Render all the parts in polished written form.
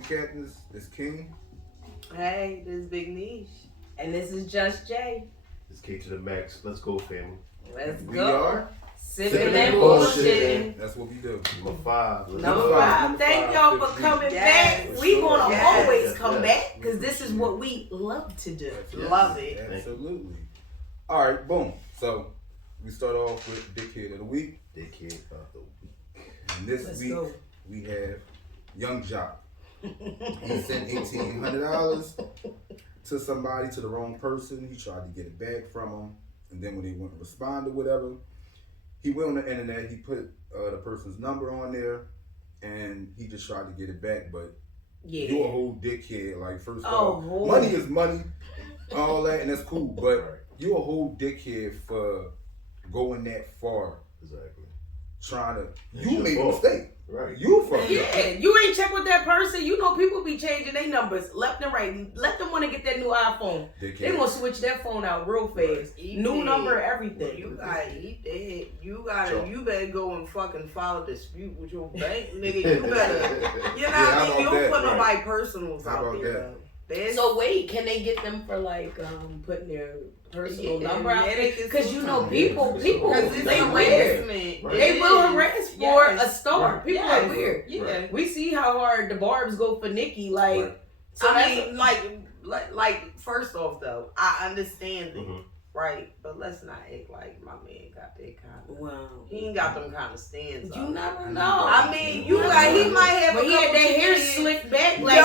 Champion Captains. This King. Hey, this is Big Niche. And this is Just Jay. It's K to the max. Let's go, family. Let's We go. are Sipping and bullshitting. That's what we do. Number 5. Number 5. Thank y'all for coming back. We gonna always come back because this is what we love to do. Love it. Absolutely. All right, boom. So we start off with Dickhead of the Week. Dickhead of the Week. And this week we have Young Jock. He sent $1,800 to somebody, to the wrong person. He tried to get it back from him. And then when they wouldn't respond or whatever, he went on the internet, he put the person's number on there, and he just tried to get it back. But you're a whole dickhead. Like, first off, money is money, all that, and that's cool. But you're a whole dickhead for going that far. Exactly. Trying to, you made a mistake. Right. You fucked up. Yeah, you ain't check with that person. You know people be changing their numbers left and right. Let them want to get that new iPhone. They gonna switch that phone out real fast. New number, everything. You gotta eat that. You better go and fucking file a dispute with your bank, nigga. You better. You know what I mean? You don't put nobody personals out there. So wait, can they get them for like putting their personal number out there? Because you know people they weird. They will harass for a start. People are weird. Yeah, we see how hard the barbs go for Nikki. Like, so I mean, like first off though, I understand it. Right, but let's not act like my man got that kind of. Wow. He ain't got them kind of stands. You never know. I mean, he might have. But he had that hair slicked back. Like,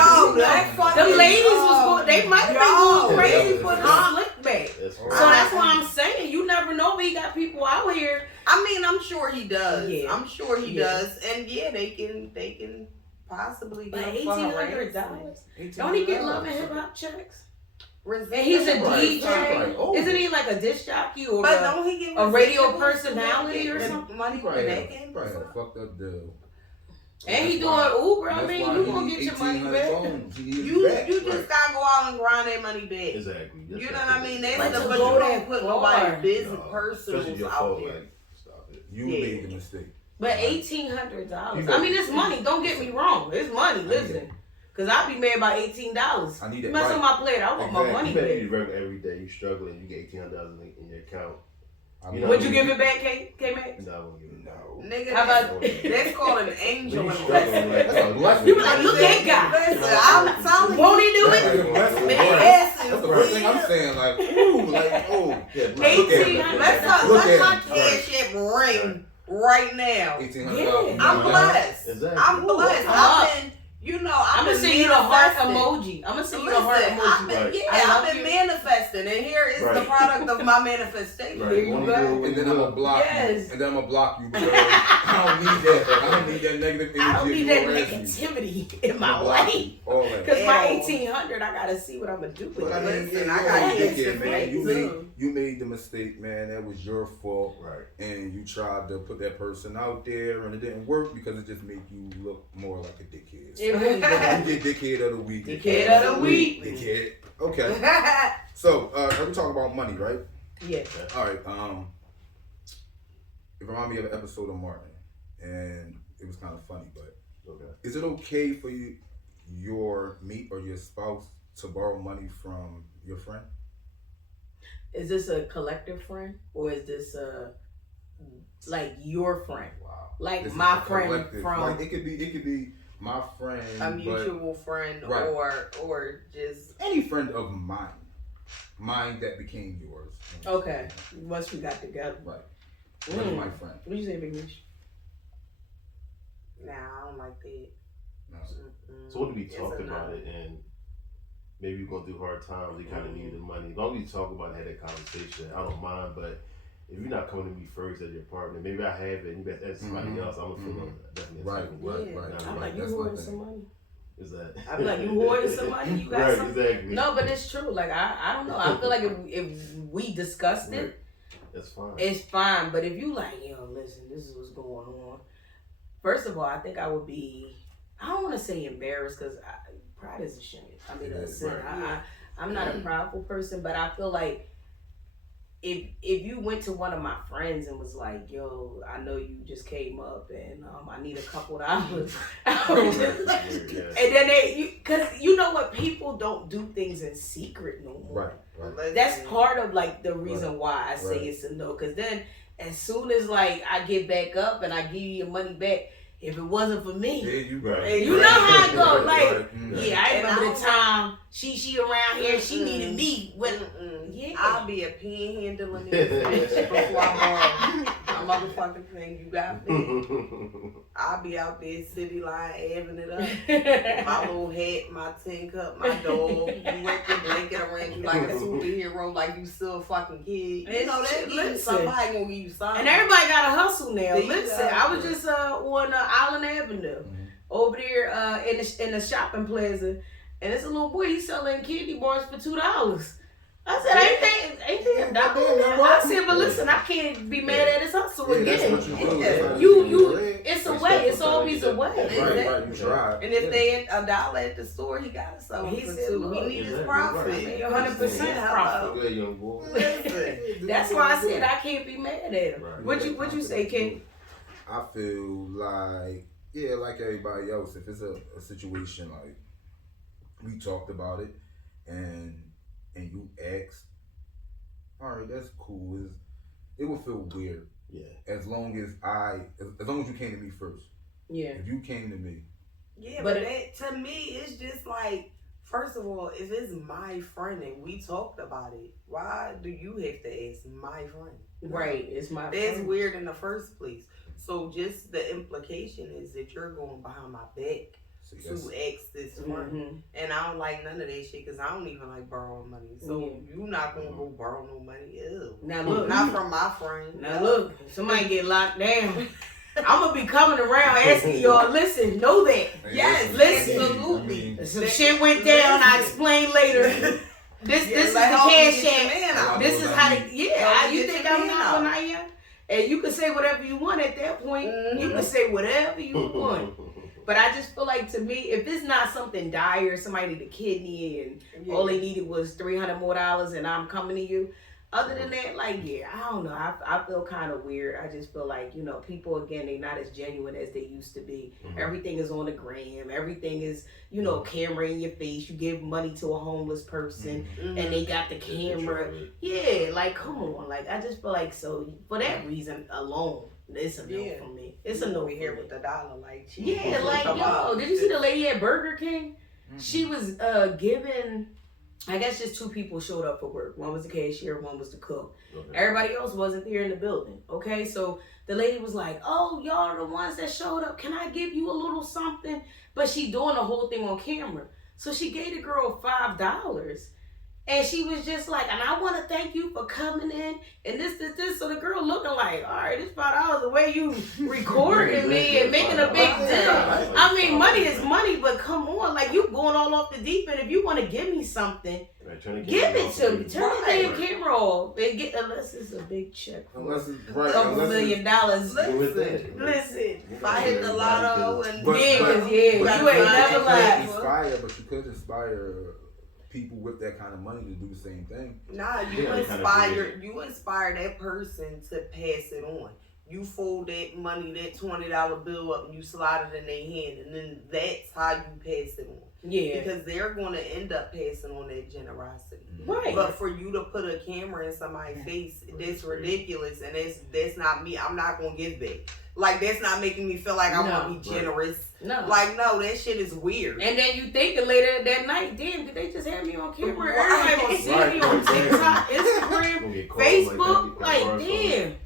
the ladies was going. They might have been going crazy for the slick back. So that's why I'm saying you never know. But he got people out here. I mean, I'm sure he does. Yeah. I'm sure he does, and they can possibly get $1,800. Don't he get love and hip hop checks? And he's a DJ. Isn't he like a disc jockey or a radio personality or something? Money for that game. Probably had a fucked up deal. And he doing Uber. I mean, you gonna get your money back. You just gotta go out and grind that money back. Exactly. You know what I mean? But you don't put nobody's business personals out there. You made the mistake. But $1,800. I mean, it's money. Don't get me wrong. It's money. Listen. Cause I'd be mad about $18. I need that. Mess on my plate. I want my money back. Every day you struggling, you get $1,800 in your account. Would you give it back, K-Max? No, I won't give it. No. Nigga, how about that's called an angel investment. You be like, look at God. Listen, I'm telling you. Won't he do it? That's the first thing I'm saying. Like, ooh, like, oh, yeah. $1,800. Let's not cash app ring right now. $1,800. I'm blessed. Exactly. I'm blessed. I've been. You know, I'm gonna send you the heart emoji. I'm gonna send you the heart emoji. I've been manifesting, and here is the product of my manifestation. Here you go. And then I'm gonna block you. And then I'm gonna block you because I don't need that. I don't need that negative energy. I don't need that negativity in my life. Because my $1,800, I gotta see what I'm gonna do with it. I mean, I gotta get it, man. You made the mistake, man. That was your fault. Right. And you tried to put that person out there, and it didn't work because it just made you look more like a dickhead. It really does. You get dickhead of the week. Dickhead of the week. Dickhead. Okay. So, we talking about money, right? Yeah. All right. It reminded me of an episode of Martin, and it was kind of funny. But is it okay for your mate or your spouse to borrow money from your friend? Is this a collective friend, or is this like your friend? Wow. Like this my friend from. Like it could be my friend, a mutual friend, right. or just any friend of mine that became yours. Okay, once we got together, right? That's my friend. What do you say, Big Niche? Nah, I don't like that. No. So what do we talk about it, and maybe we're going through hard times, you kind of need the money. As long as you talk about it, have that conversation, I don't mind, but if you're not coming to me first as your partner, maybe I have it, and you got to ask somebody else, I'm going to feel definitely right. I'm like, you hoarding some money. Is that? I'm like, you hoarding some money? You got right, something? Exactly. No, but it's true. Like, I don't know. I feel like if we discussed it, that's fine. It's fine. But if you like, yo, listen, this is what's going on. First of all, I think I would be, I don't want to say embarrassed because pride is a shame. I mean, a sin. I'm not a prideful person, but I feel like if you went to one of my friends and was like, yo, I know you just came up and I need a couple dollars. And then because you know what, people don't do things in secret no more. Right. That's part of like the reason why I say it's a no. Because then as soon as like I get back up and I give you your money back, if it wasn't for me, you know how it goes. Like, I remember the time she around here, she needed me. I'll be a panhandling this before I borrow my motherfucking thing. You got me. I'll be out there city line having it up. My little hat, my tin cup, my dog. You wrap your blanket around you like a superhero, like you still a fucking kid. You know that somebody gonna give you something. And everybody got a hustle now. Listen, I was just on Island Avenue over there in the shopping plaza, and it's a little boy. He's selling candy bars for $2. I said, ain't they a dollar? I said, but listen, I can't be mad at his hustle again. It's a way. It's always a way. Right, you try. And if they ain't $1 at the store, he got to sell it for $2. He need his profit. 100% profit. Good young boy. That's why I said I can't be mad at him. What you say, King? I feel like, like everybody else, if it's a situation like we talked about it and you asked, all right, that's cool. It would feel weird. Yeah. As long as you came to me first. Yeah. If you came to me. Yeah, but that, to me, it's just like, first of all, if it's my friend and we talked about it, why do you have to ask my friend? Right, it's my friend. That's weird in the first place. So just the implication is that you're going behind my back to ask this friend. And I don't like none of that shit because I don't even like borrowing money. So you not going to go borrow no money. Ew. Now look. Not from my friend. Now look, somebody get locked down. I'm going to be coming around asking y'all, listen, know that. Yes, listen. Absolutely. Some shit went down, I explain later. This is the cash app. This is how you think I'm not when I am? And you can say whatever you want at that point. You can say whatever you want. But I just feel like, to me, if it's not something dire, somebody need a kidney and all they needed was $300 more and I'm coming to you. Other than that, like, I don't know. I feel kind of weird. I just feel like, people, again, they not as genuine as they used to be. Everything is on the gram. Everything is, camera in your face. You give money to a homeless person and they got the camera. Yeah, like, come on. Like, I just feel like, so for that reason alone, it's a no for me. It's a no for me. Here with the dollar, like, did you see the lady at Burger King? She was giving, I guess just 2 people showed up for work. One was the cashier, one was the cook. Everybody else wasn't there in the building. Okay, so the lady was like, oh, y'all are the ones that showed up. Can I give you a little something? But she doing the whole thing on camera. So she gave the girl $5. And she was just like, and I want to thank you for coming in, and this. So the girl looking like, all right, this $5 the way you recording me and making a big deal. I mean, money is money, but come on, like, you going all off the deep end. If you want to give me something, give it to me. Turn the damn camera off and get, unless it's a big check. Unless it's right. $2 million. Listen. If I hit the lotto and you ain't never lied. Inspire, but you could inspire people with that kind of money to do the same thing. Nah, you inspire that person to pass it on. You fold that money, that $20 bill up, and you slide it in their hand, and then that's how you pass it on. Yeah. Because they're going to end up passing on that generosity. Right. But for you to put a camera in somebody's face, that's ridiculous, and that's not me. I'm not going to give back. Like, that's not making me feel like I want to be generous. No. Like, no, that shit is weird. And then you thinking later that night, damn, did they just have me on camera? Everybody gonna see me on TikTok, Instagram, Facebook. Like, damn.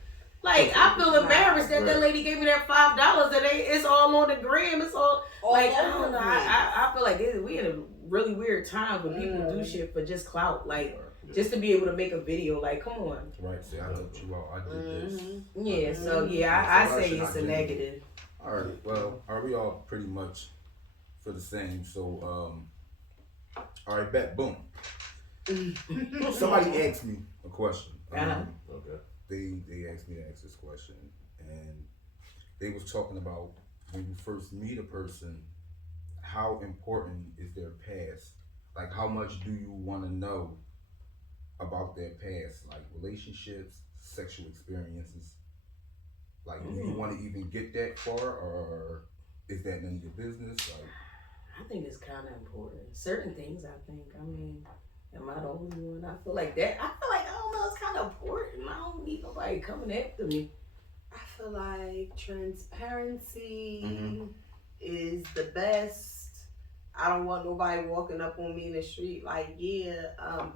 Like, I feel embarrassed that lady gave me that $5 and it's all on the gram. It's all like, I don't know. I feel like we in a really weird time when people do shit for just clout. Like, just to be able to make a video, like, come on. Right, see, I helped you out. I did this. Yeah, so I say it's a negative. All right, well, are we all pretty much for the same? So, all right, bet, boom. Somebody asked me a question. Okay. They asked me to ask this question, and they was talking about when you first meet a person, how important is their past? Like, how much do you want to know about about their past, like relationships, sexual experiences? Like, do you want to even get that far, or is that none of your business? Like, I think it's kind of important. Certain things, I think. I mean, am I the only one? I feel like that. I feel like, I don't know, it's kind of important. I don't need nobody coming after me. I feel like transparency is the best. I don't want nobody walking up on me in the street like,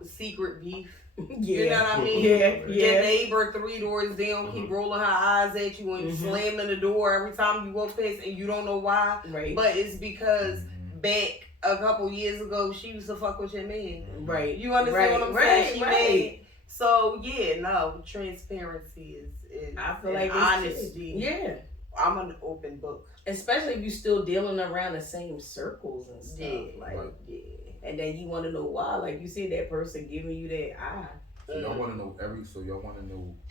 secret beef. You know what I mean? Your neighbor 3 doors down keep rolling her eyes at you and slamming the door every time you walk past and you don't know why. Right. But it's because back a couple years ago she used to fuck with your man. Right. You understand what I'm saying? She made. So transparency is I feel like honesty. Yeah. I'm an open book. Especially if you're still dealing around the same circles and stuff. And then you want to know why. Like you see that person giving you that eye. So y'all want to know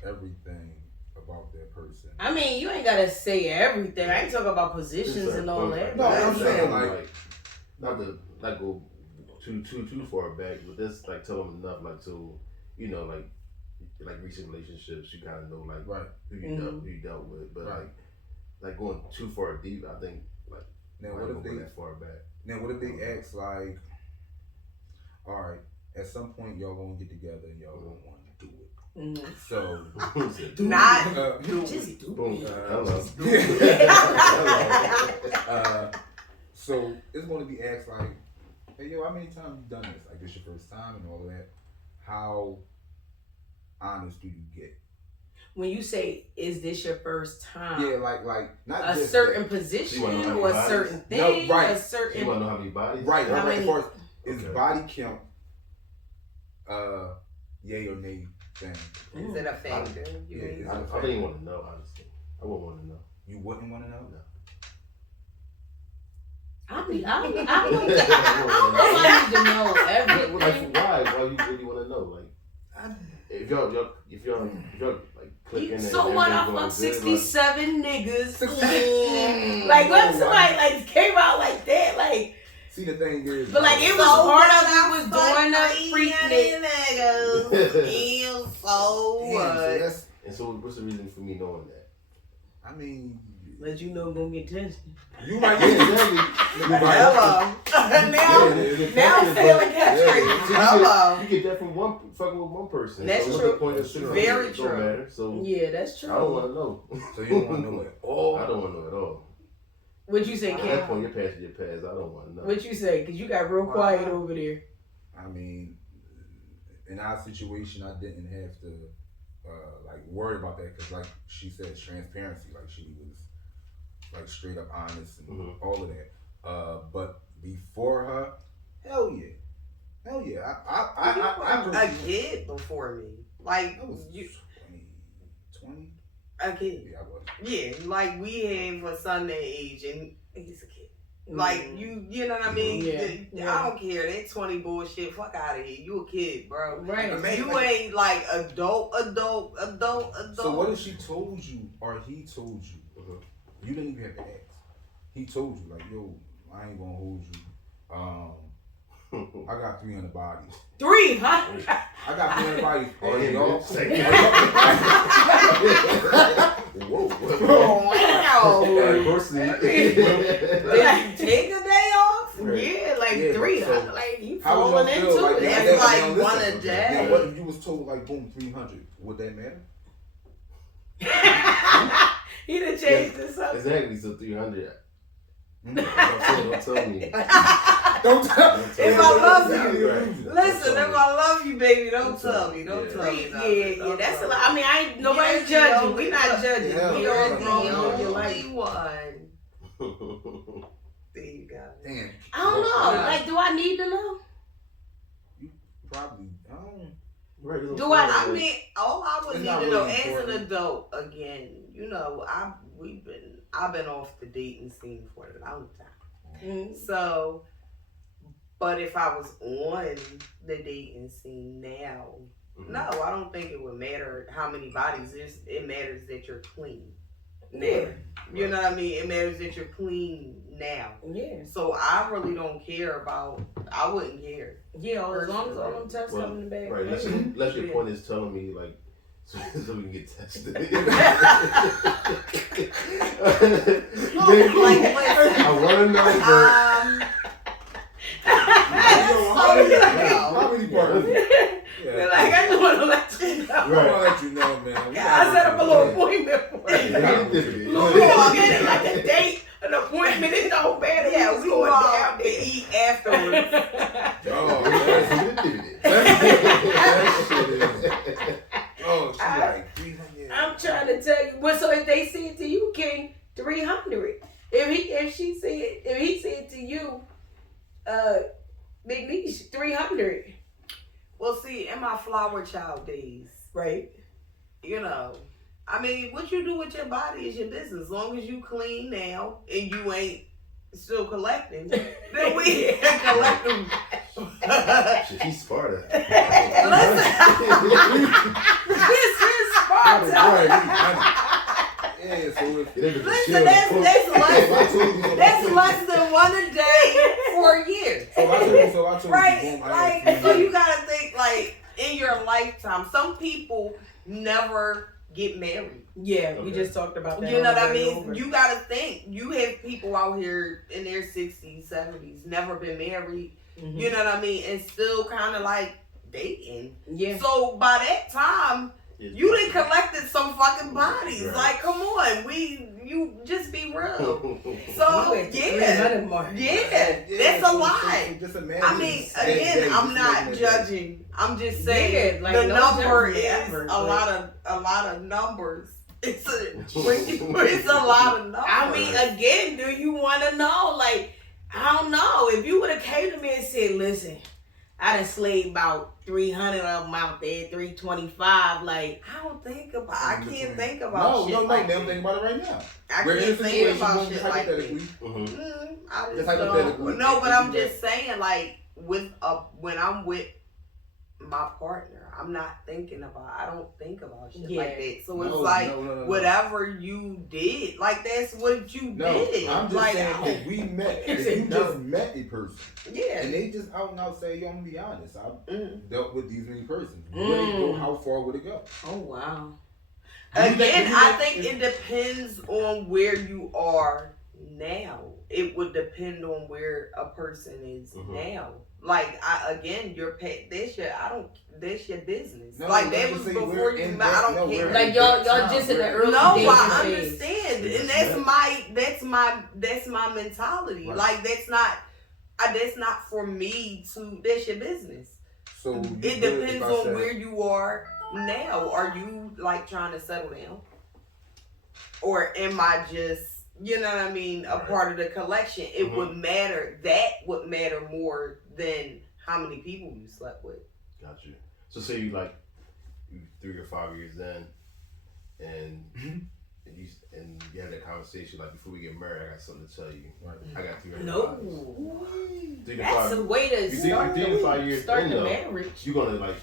everything about that person. I mean, you ain't gotta say everything. I ain't talking about positions and all that. No, I'm saying like not to like go too far back, but that's like tell them enough, like so like recent relationships, you kind of know like who you dealt with, but like going too far deep, I think like now what if they that far back? Now what if they ask like, all right, at some point y'all gonna get together and y'all don't want to do it. So just do it. So it's going to be asked like, hey yo, how many times you done this? Like this your first time and all of that. How honest do you get? When you say, is this your first time? Yeah, like not a just certain that. position or a certain thing. No, right. A certain. You want to know how many bodies? Right. How many? As far as is body count, yay or nay thing? Is it a factor? I didn't want to know, honestly. I wouldn't want to know. You wouldn't want to know? No. I don't need to know everything. Like, why? Why you really want to know? Like, if y'all like clicking. So what? I fucked 67 niggas. Mm. Like when somebody like came out like that, like. See the thing is, but like it was part of it was doing the freak niggas. And so what's the reason for me knowing that? I mean, let you know gonna get attention. You might get exactly. Hello. Now I'm feeling catchphrase. Hello. You get that from fucking with one person. That's so true. What's the point of Very it true. don't matter. So yeah, that's true. I don't want to know. So you don't want to know at all? I don't want to know at all. What'd you say, At Ken? that point, your past. I don't want to know. What'd you say? Cause you got real quiet over there. I mean, in our situation, I didn't have to like worry about that because, like she said, transparency. Like she was like straight up honest and all of that. But before her, hell yeah. A kid before me, like I was you. 20. A kid. Yeah, I was. Yeah, like we have a son that age and he's a kid. Like you know what I mean? Yeah. I don't care. That 20 bullshit. Fuck out of here. You a kid, bro. Right. You ain't like adult. So what if she told you or he told you? You didn't even have to ask. He told you like, yo, I ain't gonna hold you. I got 300 bodies. 3, huh? I got 300 bodies. Oh, yeah, y'all. Whoa. Wow. Of course, Did you take a day off? Yeah, like 3. So like you how would falling y'all into feel? Like, it. That's like now, one listen, a day. Now, what if you was told like, boom, 300? Would that matter? He done changed this up. Exactly. So 300. Don't tell me. Don't tell me. If I love you, Right. listen. If I love you, baby, don't tell me. Don't tell me. Yeah, that's a lot. I mean, nobody's judging. We not judging. Yeah, We yeah, all yeah. grown Yeah. up. Your Only life. one. There you go. Damn. I don't know. Like, do I need to know? You probably. I don't. Do I? I mean, all I would It's need not to know really as an important. adult, again, you know, I've been off the dating scene for a long time. So, but if I was on the dating scene now, no, I don't think it would matter how many bodies. It matters that you're clean. Yeah. You know what I mean? It matters that you're clean now. Yeah. So I really don't care about. I wouldn't care. Yeah, as long as all them tests come in the bag. Right. Unless your point is telling me like. So we can get tested. Like, I want to know. How many partners? Yeah. Like, I just want to let you know. Right. I want to let you know, man. I set up a little appointment for you. Like a date, an appointment. It don't matter. Yeah, we go out to eat afterwards. Oh, she like 300. I'm trying to tell you. Well, so if they said to you, King, 300. If he said to you, Big Niche, 300. Well, see, in my flower child days, Right. you know, I mean, what you do with your body is your business. As long as you clean now and you ain't still collecting, then we can collect them. She's Sparta. Listen, this is Sparta. Yeah, so if Listen, that's less than one a day for a year. So I told Right? you, boom, Like, so you gotta think, like, in your lifetime, some people never get married. Yeah, we just talked about that. You know what I mean? Over. You gotta think. You have people out here in their 60s, 70s, never been married. Mm-hmm. You know what I mean? And still kind of like dating. Yeah. So by that time, you done collected some fucking bodies. Right. Like, come on, you just be real. So yeah, that's a lot. I mean, again, I'm not judging. I'm just saying the number is a lot of numbers. It's a lot of numbers. I mean, again, do you want to know? Like, I don't know. If you would have came to me and said, "Listen, I done slayed about 300 of them out there, 325." Like, I don't think about. I can't think about shit. No, like they don't think about it right now. I We're can't in a think situation, about boom, shit like that. I just don't. No, but I'm just saying, like, when I'm with my partner, I'm not thinking about. I don't think about shit like that. So it's whatever you did, like that's what you did. I'm just like, saying if we met, if you just met a person, yeah, and they just out and out say, "Yo, I'm gonna be honest, I've dealt with these many persons. Where it go? How far would it go?" Oh wow. Again, I think it depends on where you are now. It would depend on where a person is now. Like, your pet, that's your business. No, like, that was before you met. I don't care. Like, y'all just in the early days. No, I understand. And that's my mentality. Right. Like, that's not for me to, that's your business. So it depends on where you are now. Are you, like, trying to settle down? Or am I just, you know what I mean, a part of the collection? It would matter. That would matter more than how many people you slept with. Got you. So say you 3 or 5 years in, and you had that conversation like, before we get married, I got something to tell you. Right. I got 300. No. That's the way to start the marriage. You're gonna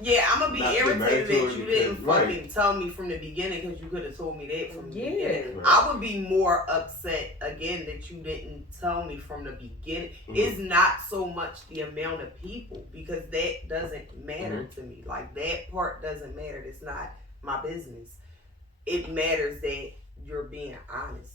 Yeah, I'm gonna be irritated that you didn't fucking tell me from the beginning, because you could have told me that from the beginning. Right. I would be more upset again that you didn't tell me from the beginning. It's not so much the amount of people, because that doesn't matter to me. Like, that part doesn't matter. It's not my business. It matters that you're being honest,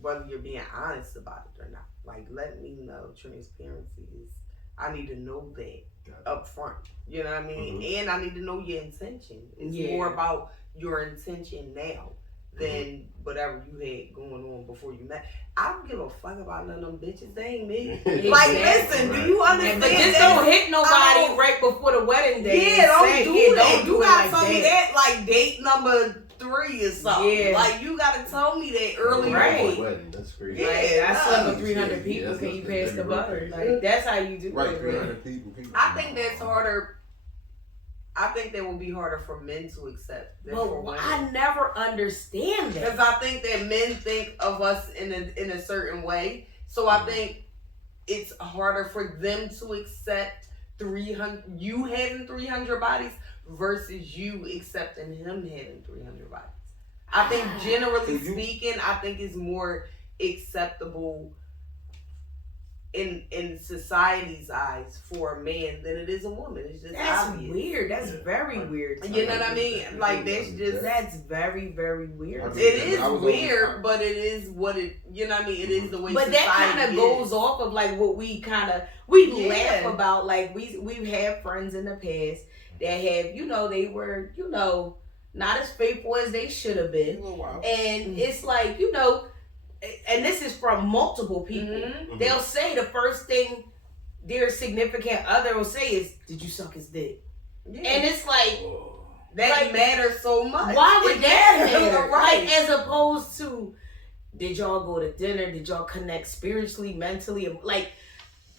whether you're being honest about it or not. Like, let me know. Transparency is, I need to know that up front. You know what I mean? And I need to know your intention. It's more about your intention now than whatever you had going on before you met. I don't give a fuck about none of them bitches. They ain't me. Like, listen, do you understand? But just don't hit nobody right before the wedding day. Yeah, don't do that. You gotta tell me that, like, date number 3 or something. Yeah. Like, you gotta tell me that early. Right. That's crazy. Yeah, I slept with 300 people. Can you pass the butter? Like, that's how you do right, it. 300 people. I think that's harder. I think that will be harder for men to accept than for women. I never understand that. Because I think that men think of us in a certain way. So I think it's harder for them to accept 300, you having 300 bodies versus you accepting him having 300 bodies. I think generally speaking, I think it's more acceptable in society's eyes for a man than it is a woman. It's just obvious. Weird. That's very weird. You know what I mean? Like that's very, very weird. It is weird, but it is what it. You know what I mean? It is the way. But that kind of goes off of like what we laugh about. Like we've had friends in the past that have they were not as faithful as they should have been, and it's like and this is from multiple people. Mm-hmm. They'll say the first thing their significant other will say is, "Did you suck his dick?" Yeah. And it's like that matters so much. Why would that matter? Right. Like as opposed to, did y'all go to dinner? Did y'all connect spiritually, mentally? Like,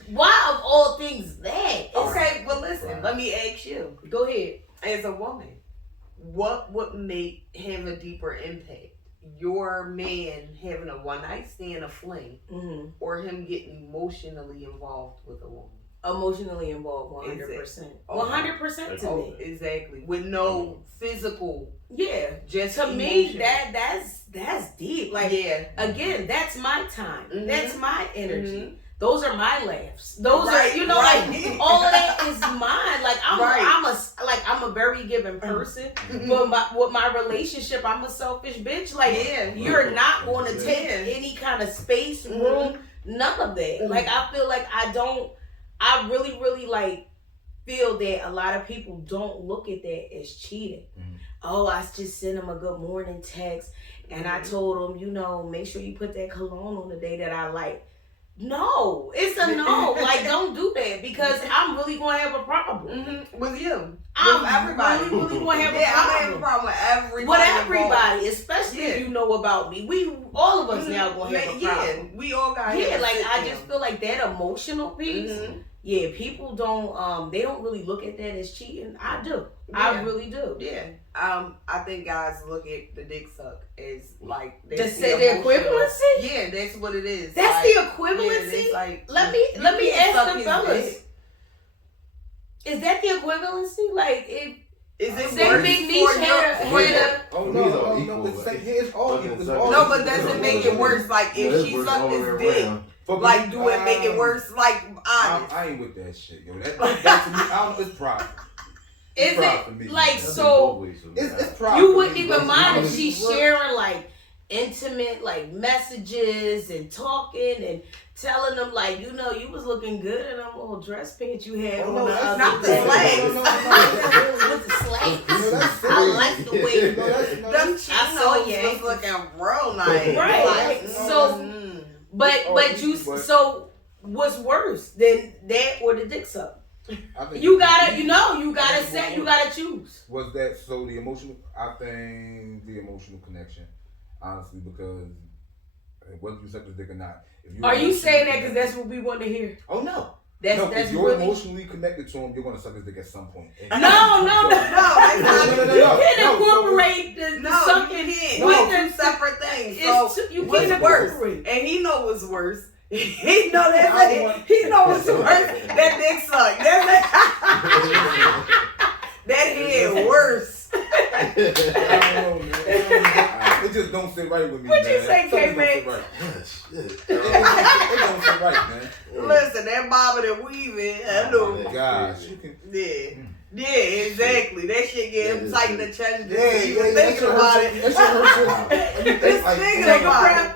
why of all things that? Okay, but listen, let me ask you. Go ahead. As a woman, what would have a deeper impact? Your man having a one night stand, a fling, or him getting emotionally involved with a woman? Emotionally involved, 100%. 100% to me. Exactly. With no physical. Yeah. Just to me, that's deep. Like, again, that's my time. Mm-hmm. That's my energy. Mm-hmm. Those are my laughs. Those are, like all of that is mine. Like I'm a very giving person, but with my relationship, I'm a selfish bitch. Like you're not going to take any kind of space, room, none of that. Like I feel like I really, really like feel that a lot of people don't look at that as cheating. Oh, I just sent him a good morning text, and I told him, make sure you put that cologne on the day that I like. No, it's a no. Like, don't do that because I'm really going to have a problem with you. I'm everybody. Really going to have a problem. I'm going to have a problem with everybody. With everybody, especially if you know about me. We all of us now going to have a problem. Yeah, we all got. Yeah, like I just feel like that emotional piece. Yeah, people don't. They don't really look at that as cheating. I do. Yeah. I really do. Yeah. I think guys look at the dick suck as like just say the equivalency. Yeah, that's what it is. That's like, the equivalency. Yeah, like, let me ask the fellas. Is that the equivalency? Like if. Is it say Big Niche had Oh no! It's all equal. No, but does it make it worse? Like if she sucked his dick. Like, do it make it worse? Like, honest. I ain't with that shit, yo. That to me, I don't know. It's pride. Is it like so? It's pride. You wouldn't even mind if she's sharing like intimate like messages and talking and telling them like you was looking good in them little dress pants you had on. That's not the slacks. With the slacks. I like the way I saw you was looking real nice. Right. So. But so what's worse than that or the dick suck? You gotta choose. Was that so the emotional? I think the emotional connection, honestly, because whether you suck his dick or not. Are you saying that because that's what we want to hear? Oh no. That's you're really emotionally connected to him, you're gonna suck his dick at some point. No. You can't incorporate the sucking with the separate things. So you can't incorporate. And he know what's worse. He know that. He know what's worse. That dick suck. That head worse. I don't know, man. It just don't sit right with me. What'd you say, K-Man? It don't sit right, man. Listen, that bobbing and weaving, I know. Oh my gosh. Yeah, exactly. That shit get him tight in the chest. Yeah, you thinking about it.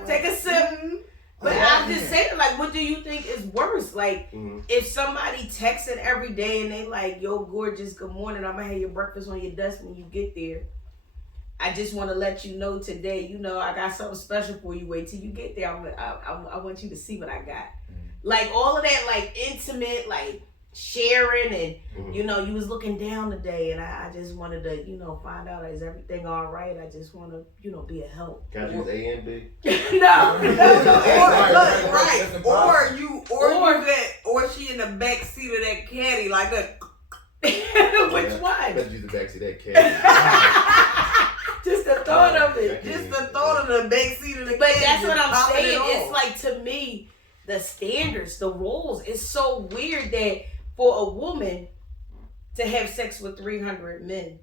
Take a sip. But I'm just saying, like, what do you think is worse? Like, if somebody texting every day and they like, yo, gorgeous, good morning, I'm gonna have your breakfast on your desk when you get there. I just want to let you know today, I got something special for you. Wait till you get there. I want you to see what I got. Like, all of that, like, intimate, like, sharing and, you was looking down today and I just wanted to, find out, is everything all right? I just want to, be a help. Can I use A and B? No. Or she in the back seat of that caddy like that. Which one? Let's use the back seat of that caddy. Just the thought of it. Just the thought of the back seat of the caddy. But that's what I'm saying. It's like, to me, the standards, the rules, it's so weird that for a woman to have sex with 300 men,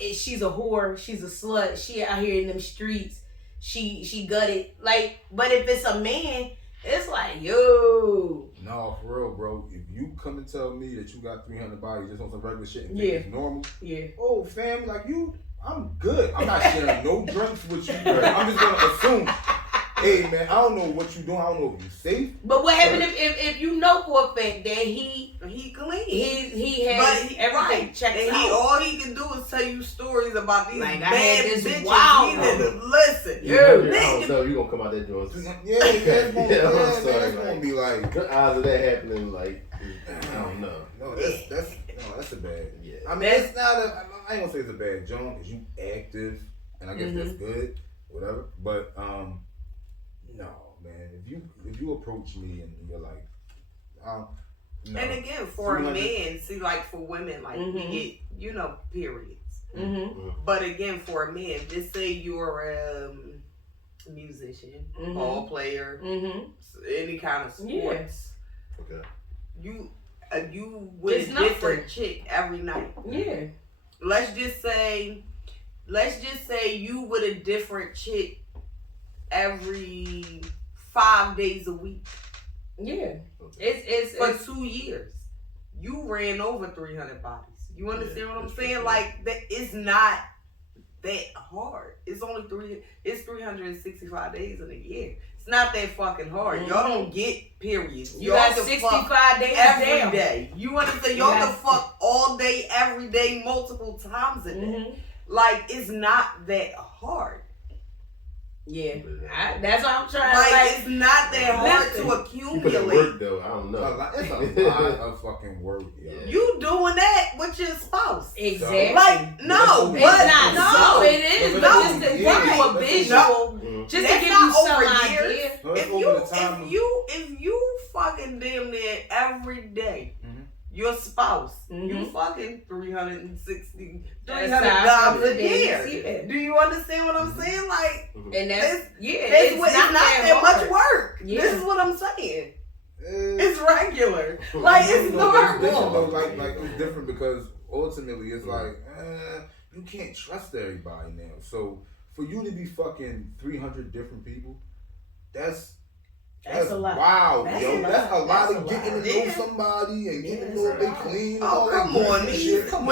she's a whore, she's a slut, she out here in them streets, she gutted. Like, but if it's a man, it's like, yo. No, for real, bro. If you come and tell me that you got 300 bodies just on some regular shit and think it's normal, oh, fam, like you, I'm good. I'm not sharing no drinks with you. I'm just gonna assume, hey, man, I don't know what you doing. I don't know if you safe. But what happened if you know for a fact that he clean, he has everything checked and out. all he can do is tell you stories about these like, bad bitches. Wow. Listen, I don't know. You gonna come out there doing? Yeah, that's gonna be like good odds of that happening. Like, I don't know. No, that's a bad. Yeah. I mean, it's not a. I ain't gonna say it's a bad joint. Cause you active, and I guess that's good, whatever. But no, man. If you approach me and you're like, no. And again, for a man, see, like for women, like we get, periods. But again, for a man, just say you're a musician, ball player, any kind of sports. Okay. You with a different chick every night. Yeah. Let's just say you with a different chick every 5 days a week. Yeah. It's for 2 years. You ran over 300 bodies. You understand what I'm saying? True. Like that, it's not that hard. It's only 365 days in a year. It's not that fucking hard. Y'all don't get periods. You got 65 days every day. You understand? Y'all can fuck all day, every day, multiple times a day. Like, it's not that hard. Yeah, that's what I'm trying. Like, it's not that hard to accumulate. You put in work though. I don't know. It's a lot of fucking work. Yo. You doing that with your spouse? Exactly. Like, no, it's not. No, it is. No, just to give you a visual, just to give you some idea. If you fucking damn near every day. Your spouse, you fucking 360, 300 times a year. Do you understand what I'm saying? Like, and that's it's not that much work. Yeah. This is what I'm saying. It's regular. Like, it's normal. Like it's different because ultimately it's like, you can't trust everybody now. So for you to be fucking 300 different people, that's a lot. Wow, that's a lot of getting to know somebody and getting to know if they clean. Oh, come on, the people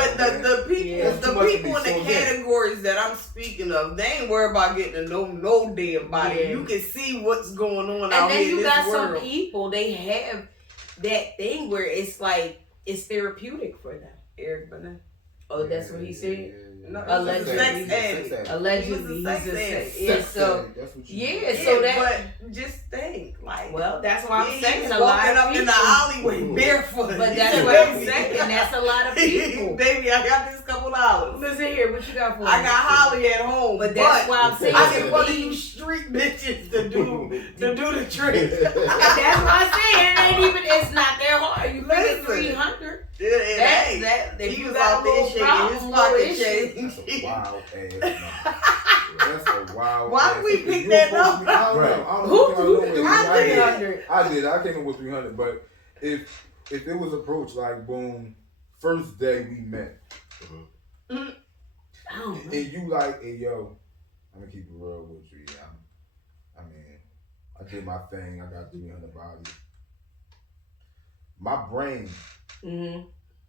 in the categories that I'm speaking of, they ain't worried about getting to know no damn body. You can see what's going on out here in this world. And then you got some people, they have that thing where it's like it's therapeutic for them. Eric Bana. Oh, that's what he said. No, allegedly, he's a sex. So that. But just think, like, well, that's why I'm saying a lot of people up in the alleyway barefoot. But that's what I'm saying. That's a lot of people. Baby, I got this $2. Listen here, what you got for me? I got Holly at home, but that's why I'm saying I get one of you street bitches to do the trick. That's why I'm saying it ain't even. It's not that hard. You figure 300. If you was out there shaking his pocket change. That's a wild ass. That's a wild. Why did we pick that up? I did. I came up with 300. But if it was approached like boom, first day we met, and you like, hey yo, I'm gonna keep it real with you. Yeah, I mean, I did my thing. I got 300 bodies. My brain.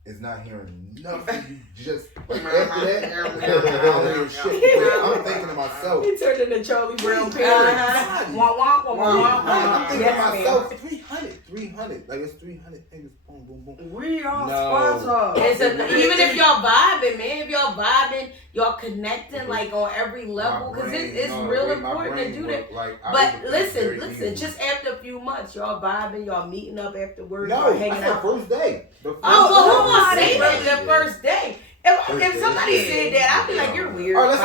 Is not hearing nothing. You just like after that, I don't hear shit. I'm thinking to myself. He turned into Charlie Brown Perry. I'm thinking to myself, 300. Like it's 300 things. Boom, boom, boom. We are sponsored. Even if y'all vibing, man, if y'all vibing, y'all connecting like on every level, because it's real important to do that. But listen, just after a few months, y'all vibing, y'all meeting up after work, y'all hanging out. First day. Who gonna say that the first day? If somebody said that, I'd be like, you're weird. Let's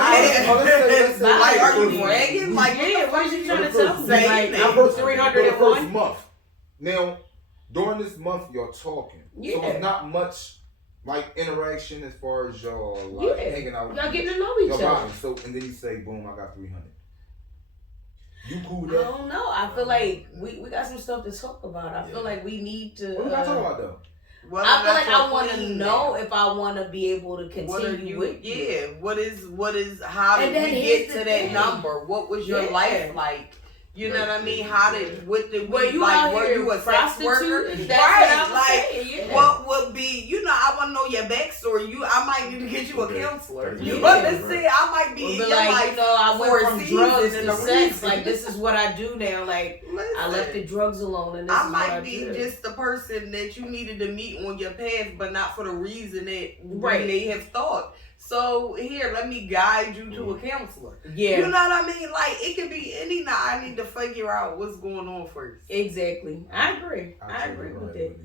say, like, are you bragging? Like, yeah, what are you trying to tell me? Like, I'm 301 month. Now, during this month, y'all talking. So it's not much like interaction as far as y'all like hanging out. Y'all getting to know each other. So and then you say, boom, I got 300. You cool with that? that? I don't know. I feel like we got some stuff to talk about. I feel like we need to. What we got to talk about though? I feel like I want to know if I want to be able to continue with you. Yeah. What is? How did we get to that number? What was your life like? You know what I mean? How did were you a sex worker? Right. What would be? I want to know your backstory. I might need to get you a counselor. You understand? I might be in your life. I went from drugs to sex. Like, this is what I do now. Like, I left the drugs alone, and this is what I be do. just the person that you needed to meet on your path, but not for the reason that they have thought. So here, let me guide you to a counselor. Yeah. You know what I mean? Like, it could be any night. I need to figure out what's going on first. Exactly. I agree. I agree with that.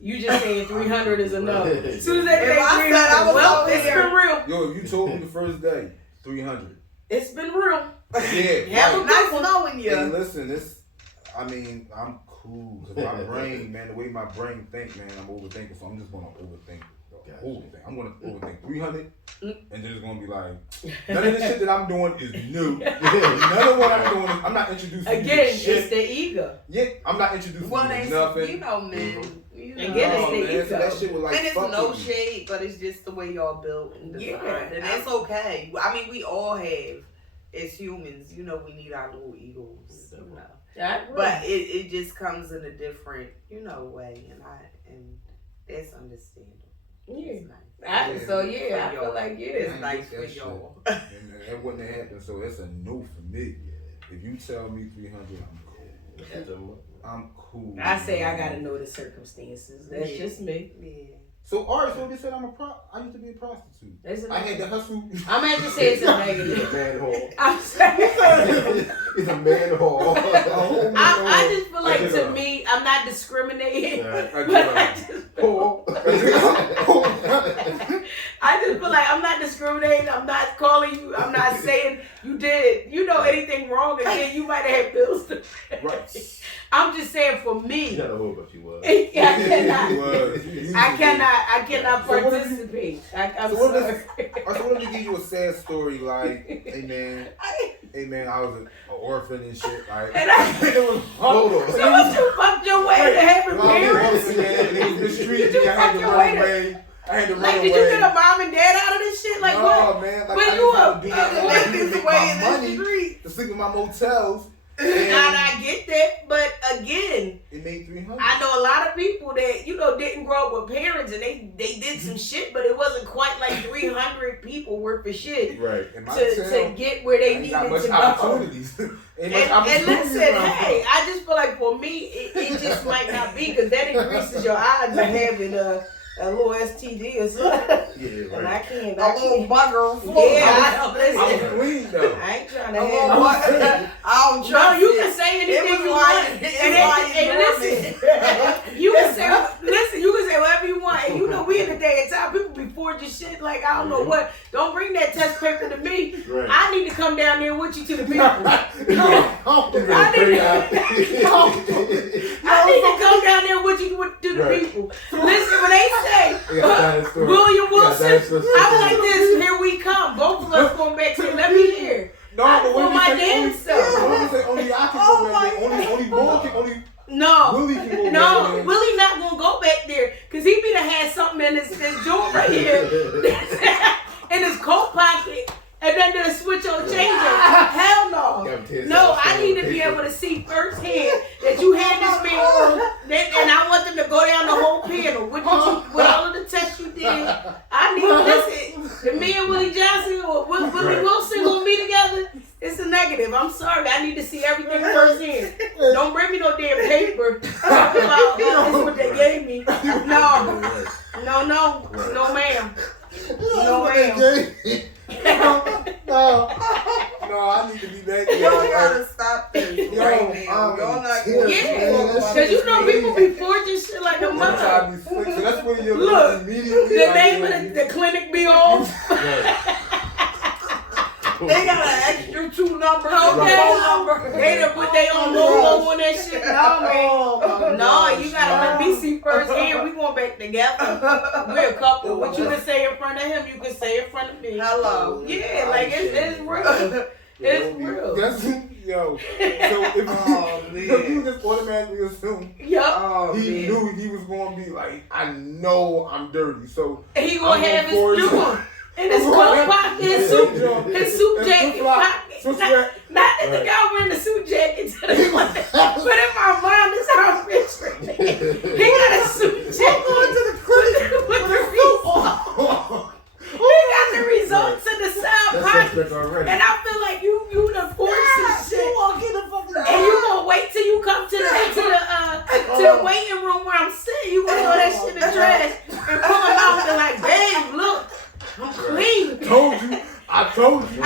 You You just saying 300 is enough. As soon as If I said I was well, over it's here. been real. Yo, if you told me the first day, 300. It's been real. Yeah. Have a Nice good one. knowing you. Hey, listen, I'm cool. Cause my brain, man, the way my brain think, man, I'm overthinking. So I'm just gonna overthink the whole thing. I'm gonna overthink 300, and then it's gonna be like, none of the shit that I'm doing is new. None of what I'm doing I'm not introducing you to Again, shit. it's the ego. Yeah, I'm not introducing you to nothing. You know, man. Again, it's the ego. So that shit was like, And it's fuck no with me. shade, but it's just the way y'all built and designed. Yeah. And that's okay. I mean, we all have, as humans, we need our little egos. But it just comes in a different, way, and that's understandable. Yeah. It's nice. I feel like It's nice for that y'all. And that wouldn't have happened, so that's a no for me. If you tell me 300, I'm cool. I'm cool. I say I gotta know the circumstances. That's just me. Yeah. So, alright, so they said I used to be a prostitute. I had to hustle. I'm at to say it's a negative. Manhole. I'm saying. It's a manhole. I just feel like, to me, I'm not discriminating. I just feel like I'm not discriminating. I'm not calling you. I'm not saying you did, anything wrong. Again, you might have had bills to pay. Right. I'm just saying for me. You got a whole bunch you was. I cannot participate. I'm sorry. So let me give you a sad story. Like, hey man, I was an orphan and shit. Like, it was hold on. So what you fucked your way to having parents? Man, it was mistreated. Did you I had to fuck your run way away. I had to run Like, away. did you get a mom and dad out of this shit? Like, no, what? man. Like, When I you just had to be up, I had to this make way my in the money street. to sleep in my motels. And I get that, but again, it made 300. I know a lot of people that didn't grow up with parents, and they did some shit, but it wasn't quite like 300 people worth of shit right to get where they needed to go. Opportunities. And listen, hey, I just feel like for me, it just might not be, because that increases your odds of having a little STD or something. Yeah, right. And I can't. A little bugger. Yeah, listen. I was clean though. I ain't trying to have. I don't trust No, you it. can say anything It was you like- want. it's And like listen, you can say whatever you want. And we in the day and time, people be forging shit like I don't know what. Don't bring that test paper to me. Right. I need to come down there with you to the people. I need to come down there with you to the people. Listen, when they say William Wilson, I'm like this. Here we come. Both of us going back to let me hear. No, but for when my you say damn self. when you say only I can go back there, only Bull can only. No, Willie can go no, back there. Willie not gonna go back there because he be done had something in his joint right here, in his coat pocket, and then did a switch on changer. Hell no, no, I need to be able to see firsthand that you had this man, and I want them to go down the whole panel with all of the tests you did. I need listen. If me and Willie Johnson or Willie Wilson gonna be together, it's a negative. I'm sorry. I need to see everything firsthand. Don't bring me no damn paper. Talk about this is what they gave me. No, ma'am. No, ma'am. No, I need to be back there. Y'all gotta stop this right now. Y'all not going Yeah, because people be forging shit like a mother. So that's when you're Look, immediately. the name of the clinic be off. They got an extra 2 numbers. Okay. They done put their own logo on that shit. No, man. No, you gotta let me see firsthand. We going back together. We're a couple. What you can say in front of him, you can say in front of me. Hello. Yeah, like it's real. It's real. That's yo. So if you just automatically assume, he knew he was gonna be like, I know I'm dirty, so he gonna have his jewel in his coat pocket, his suit jacket pocket. Not that the guy wearing the suit jacket to the point, but in my mind, this how I'm picturing it. He got a suit jacket going to the clinic with the results. He got the results in the side pocket, and I feel like you the force and shit. And you gonna wait till you come to the waiting room where I'm sitting. You gonna throw that shit in the trash and pull it out and like, babe, look, I'm clean. I told you.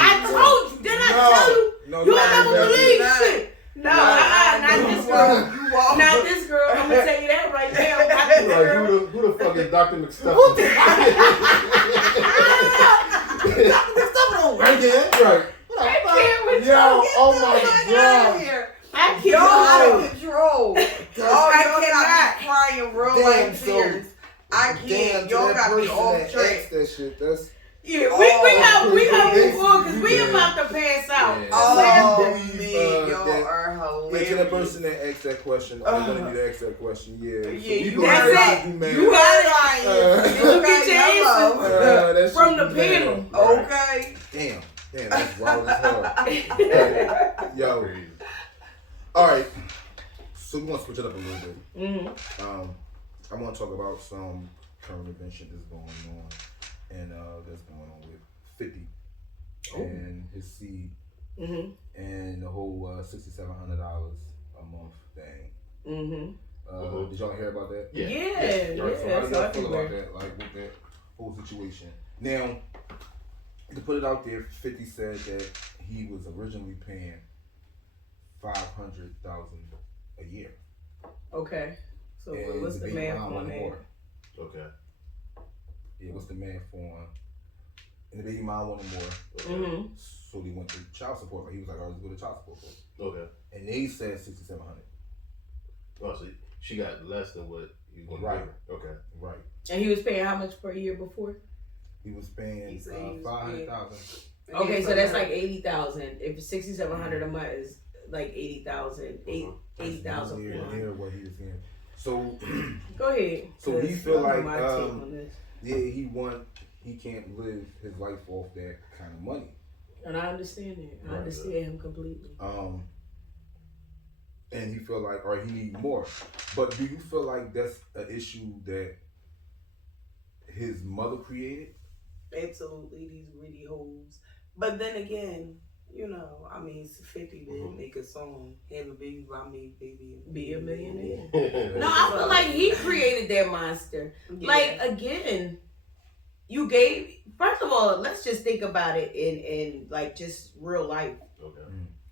Didn't I tell you? No, You ain't never believe shit. No, not this girl. Not this girl. I'm gonna tell you that right now. Not this girl. Who the fuck is Dr. McStuffins? Dr. McStuffins right there. Right. I can't with Yo, you. oh my God. I can't. Y'all out of control. I Y'all got me crying real life tears. I can't. Y'all got me off track. That shit. That's. Yeah, we got move on because we about to pass out. Yeah. Oh, man, y'all are hilarious. To the person that asked that question, I'm gonna you to ask that question. Yeah, you that's it. You got it. You get your answer from the panel. Okay. Damn, that's wild as hell. Yo. All right. So we want to switch it up a little bit. Mm-hmm. I want to talk about some current events that's going on. And that's going on with 50 and his seed and the whole $6,700 a month thing. Did y'all hear about that? Yeah. Right, so how do y'all feel about that? Like with that whole situation. Now, to put it out there, 50 said that he was originally paying $500,000 a year. Okay. So and what's the math on that? Okay. Yeah, what's the math for? And the baby mom wanted more. So they went to child support. He was like, let's go to child support. Okay. And they said $6,700. Oh, so she got less than what he was going to pay. Okay. Right. And he was paying how much per year before? He was paying $500,000. Okay, so that's like $80,000. If $6,700 a month is like $80,000, $80,000 near what he was getting. So go ahead. So he feel like he can't live his life off that kind of money. And I understand that. I understand him completely. And he feel like, or he need more. But do you feel like that's an issue that his mother created? Absolutely, these greedy hoes. But then again, you know, I mean, 50 did make a song, "Have a baby by me, baby, be a millionaire." No, I feel like he created that monster. Yeah. Like again, you gave. First of all, let's just think about it in like just real life. Okay.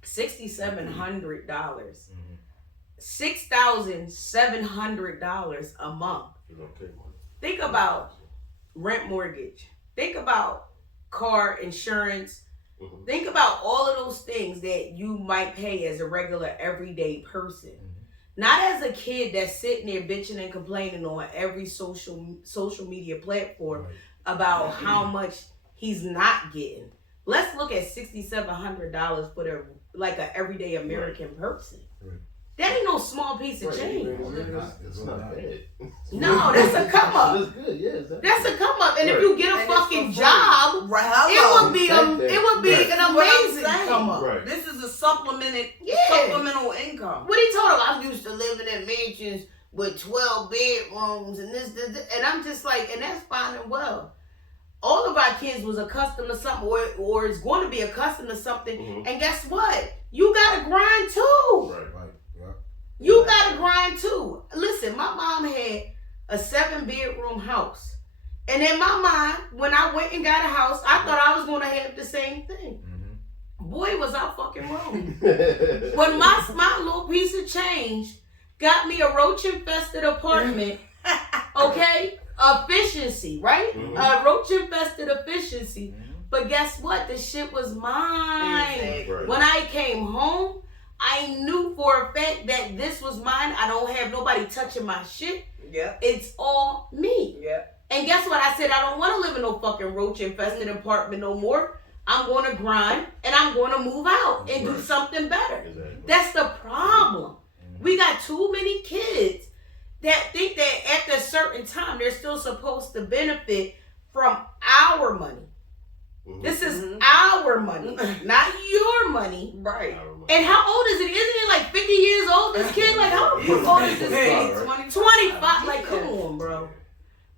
$6,700, $6,700 a month. Think about rent, mortgage. Think about car insurance. Think about all of those things that you might pay as a regular everyday person. Not as a kid that's sitting there bitching and complaining on every social media platform about how much he's not getting. Let's look at $6,700 for an everyday American person. That ain't no small piece of change. It's not bad. No, that's a come up. That's good, yeah. That's a come up. And if you get a fucking job, it would be an amazing come up. Right. This is a supplemental income. What he told him, I'm used to living in mansions with 12 bedrooms and this, and I'm just like, and that's fine and well. All of our kids was accustomed to something or is going to be accustomed to something. And guess what? You got to grind too. Right. You gotta grind too. Listen, my mom had a 7-bedroom house. And in my mind, when I went and got a house, I thought I was gonna have the same thing. Boy, was I fucking wrong. When my little piece of change got me a roach-infested apartment, okay? Efficiency, right? A roach-infested efficiency. But guess what? The shit was mine. Exactly. When I came home, I knew for a fact that this was mine. I don't have nobody touching my shit. Yeah. It's all me. Yeah. And guess what? I said I don't want to live in no fucking roach-infested apartment no more. I'm going to grind and I'm going to move out and do something better. Exactly. That's the problem. We got too many kids that think that at a certain time they're still supposed to benefit from our money. This is our money, not your money. Right. And how old is it? Isn't it like 50 years old? This kid, like, how old is this kid? 25. Like, come on, bro.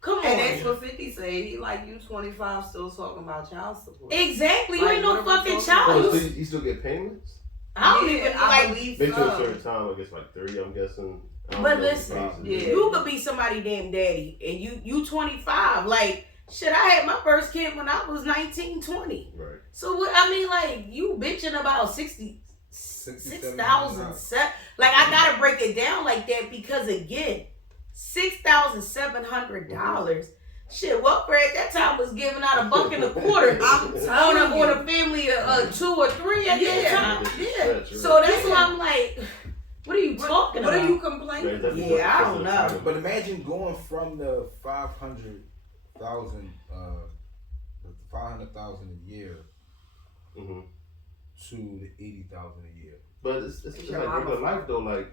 Come on. And that's what 50 said. He like, you 25 still talking about child support. Exactly. You Like, ain't no what are we fucking talking child. Oh, so you still get payments? I don't even I like. believe Maybe to a so. certain time, I guess like 30, I'm guessing. I don't But know the listen, phases. you could be somebody damn daddy, and you 25. Like, shit, I had my first kid when I was 19, 20. Right. So what I mean, like, you bitching about 6,000. Like, I gotta break it down like that because again, $6,700. Shit, welfare at that time was giving out $1.25 on a family of 2 or 3 at that time. Yeah. So that's why I'm like, what are you talking What about? are you complaining? Yeah, I don't know. But imagine going from the 500,000, 500,000 a year Mm-hmm. to the 80,000 a year. But it's just like regular life though. Like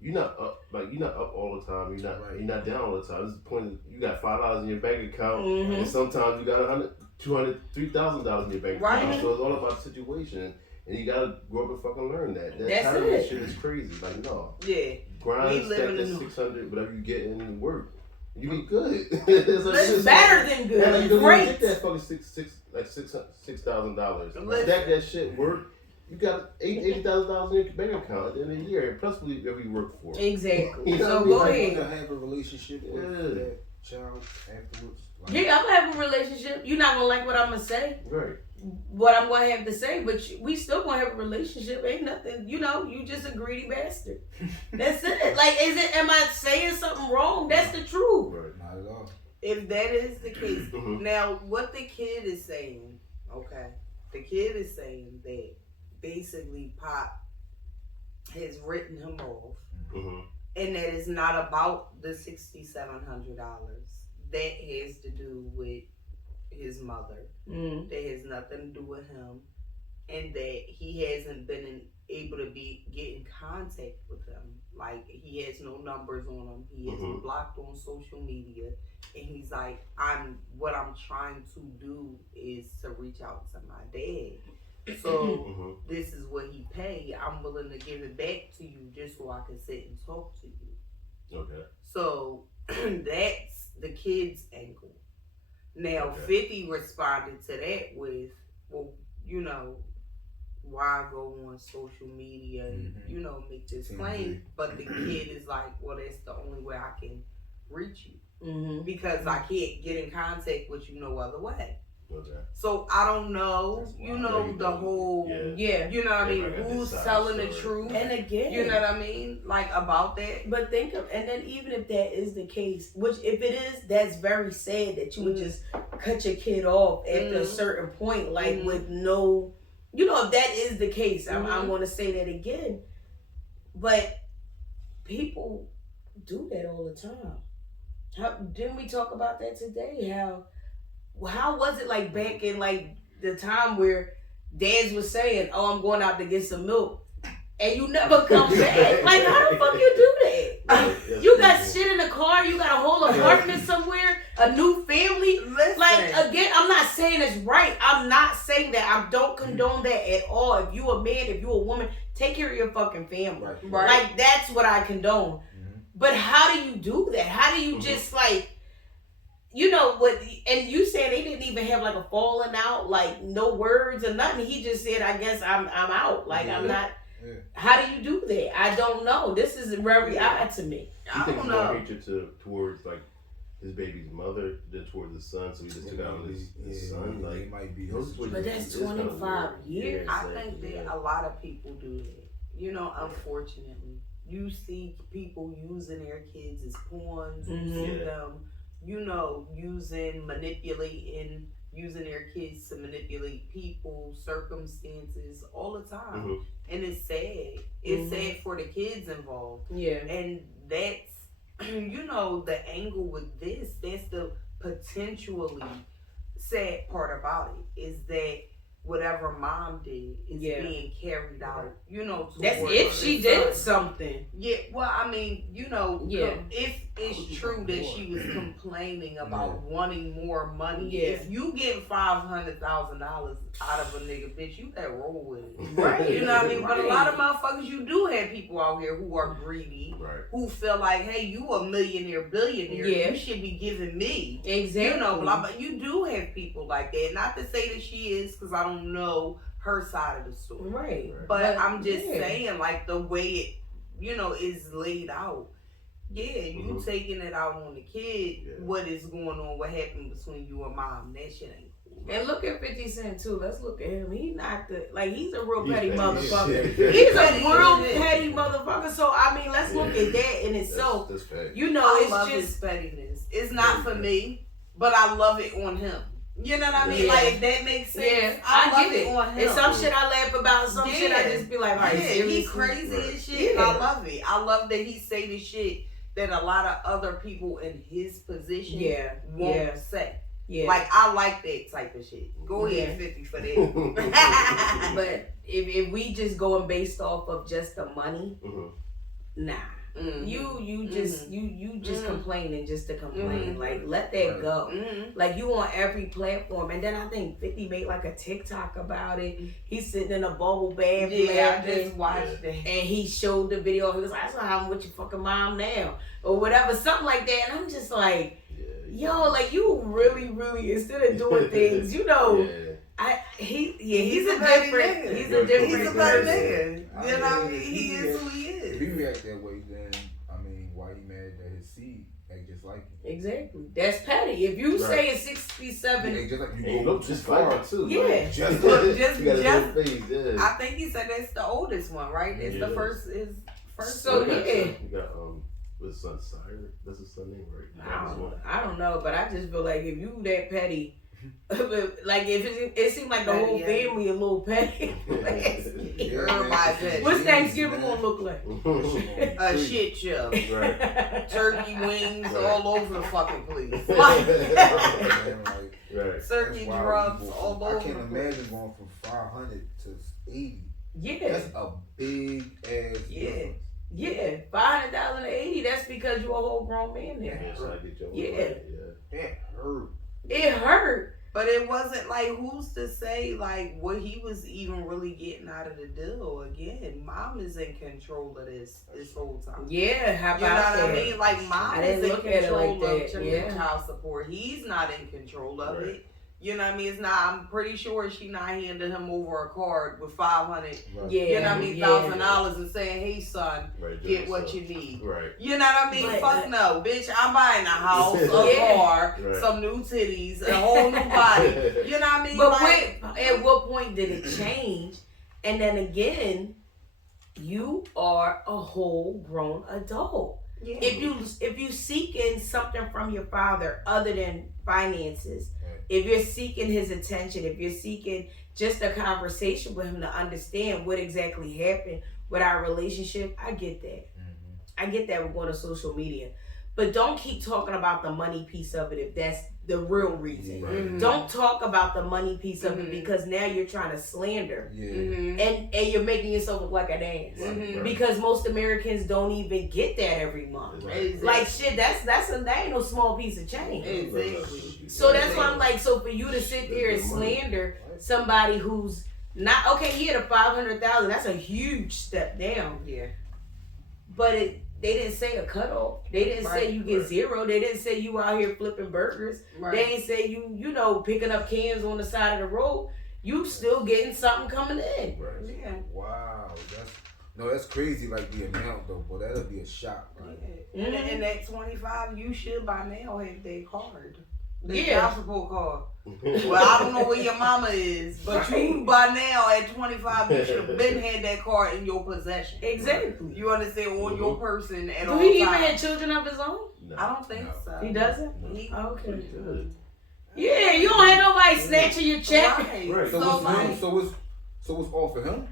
you're not up all the time. You're not down all the time. This is the point. You got $5 in your bank account, and sometimes you got $100, $200, $3,000 in your bank account. So it's all about the situation, and you gotta grow up and fucking learn that. That That's kind of it. shit is crazy. Like no, Yeah. grind, stack living that in 600, whatever you get in work. You be good. It's better than good. Like, you don't Great. even get that fucking $6,000. Stack that shit, work. You got $80,000 in your bank account at the end of the year, and plus whatever you work for. Exactly. You know So what I mean? go Like, ahead. To have a relationship with that child afterwards. Like, Yeah, I'm gonna have a relationship. You're not gonna like what I'm gonna say, Right. what I'm gonna have to say, but we still gonna have a relationship. Ain't nothing, you just a greedy bastard. That's it. Like, am I saying something wrong? That's the truth. Right. not at all. If that is the case, Mhm. now what the kid is saying, okay, the kid is saying that basically Pop has written him off, Mm-hmm. and that is not about the $6,700. That has to do with his mother. Mm. That has nothing to do with him, and that he hasn't been able to get in contact with him. Like, he has no numbers on him. He has been blocked on social media, and he's like, what I'm trying to do is to reach out to my dad. So this is what he paid. I'm willing to give it back to you just so I can sit and talk to you. Okay. So that's the kid's angle. Now, 50 responded to that with, well, why go on social media and, make this claim? But the kid is like, well, that's the only way I can reach you. Because I can't get in contact with you no other way. Okay. So I don't know, the whole, Yeah. you know what I mean, who's telling the truth. And again, You know what I mean? Like, about that. but and then even if that is the case, which if it is, that's very sad that you would just cut your kid off after a certain point, like with no, if that is the case, I'm going to say that again. But people do that all the time. Didn't we talk about that today? How was it like back in like the time where dads was saying, "Oh, I'm going out to get some milk," and you never come back? Like, how the fuck you do that? You got shit in the car. You got a whole apartment somewhere, a new family. Listen. Like, again, I'm not saying it's right. I'm not saying that. I don't condone that at all. If you a man, if you a woman, take care of your fucking family. Right. Like, that's what I condone. But how do you do that? How do you just like, what? And you saying they didn't even have like a falling out, like no words or nothing. He just said, "I guess I'm out. Like I'm not." Yeah. How do you do that? I don't know. This is very odd to me. You think he's more hatred towards like his baby's mother than towards his son? So he just took out his son. Like, it might be. But that's 25 years. I think that a lot of people do that. Unfortunately, you see people using their kids as pawns. You see them, using their kids to manipulate people, circumstances all the time. And it's sad. It's sad for the kids involved. Yeah. And that's, the angle with this, that's the potentially sad part about it, is that whatever mom did is being carried out, that's if she did something. Yeah, well, I mean, if it's true that she was complaining about wanting more money, if you get $500,000 out of a nigga, bitch, you better roll with it. Right. You know what I mean? But a lot of motherfuckers, you do have people out here who are greedy, who feel like, hey, you a millionaire, billionaire, you should be giving me. Exactly. Blah, blah. You do have people like that. Not to say that she is, because I don't know her side of the story. Right. But I'm just saying, like, the way it, is laid out. Yeah, you taking it out on the kid, what is going on, what happened between you and mom, that shit ain't cool. And look at 50 Cent too. Let's look at him. He's not he's a real petty motherfucker. He's a real petty motherfucker. So I mean, let's look at that in itself. That's fact. I love his pettiness. It's not for me, but I love it on him. You know what I mean? Like, if that makes sense. Yeah, I love it on him. And some shit I laugh about, some shit I just be like, alright, he crazy as shit. And I love it. I love that he say the shit that a lot of other people in his position won't say. Yeah. Like, I like that type of shit. Go ahead, 50 for that. But if we just going based off of just the money, nah. Mm-hmm. You just complaining just to complain. Like, let that go. Like, you on every platform. And then I think 50 made like a TikTok about it. He's sitting in a bubble bath. Yeah, I just watched it. And he showed the video. He was like, so I'm with your fucking mom now. Or whatever, something like that. And I'm just like, yo, like, you really, instead of doing things, he's a different nigga. He's a different nigga. You know what I mean? He is who he is. If he react that way, then I mean, why he mad that his seed act just like him? Exactly. That's petty. If you say it's 67, just like you look just like it too. Yeah. Just I think he said that's the oldest one, right? It's the first. So you got his son Sire. That's his son name, right? I don't know, but I just feel like if you that petty. Like, if it seemed like the whole family a little petty. What's Thanksgiving gonna look like? A shit show. Right. Turkey wings all over the fucking place. Turkey rubs all over. I can't imagine going from 500 to 80. Yeah. That's a big ass difference. Yeah, 500,000 to 80. That's because you're a whole grown man there. It hurt. It hurt. But it wasn't like, who's to say like what he was even really getting out of the deal? Again, mom is in control of this whole time. Yeah, how about you know what that? I mean? Like, mom is in control of child support. He's not in control of it. You know what I mean? It's not. I'm pretty sure she not handing him over a card with $500. Yeah, you know what I mean? $1,000 and saying, "Hey, son, get what you need." Right. You know what I mean? Fuck no, bitch. I'm buying a house, a car, some new titties, a whole new body. You know what I mean? But at what point did it change? And then again, you are a whole grown adult. Yeah. If you seeking something from your father other than finances, if you're seeking his attention, if you're seeking just a conversation with him to understand what exactly happened with our relationship, I get that. I get that we're going to social media. But don't keep talking about the money piece of it if that's the real reason. Don't talk about the money piece of it because now you're trying to slander. And you're making yourself look like an ass. Because most Americans don't even get that every month. Like, shit, that ain't no small piece of change. So that's why I'm like, so for you to sit there and slander somebody who's not, okay, he had a $500,000, that's a huge step down. Yeah. But they didn't say a cutoff. They didn't say you get zero. They didn't say you out here flipping burgers. They ain't say you picking up cans on the side of the road. You still getting something coming in. Yeah. Wow. That's crazy, like the amount though, but that'll be a shock, right? And at 25, you should by now have that card. The child support card. Well, I don't know where your mama is, but you by now at 25, you should have been had that card in your possession. Exactly. You understand? On your person at all times. Do he even have children of his own? No. I don't think so. He doesn't? No. Okay. Yeah, you don't have nobody snatching your check. Right. So what's off of him?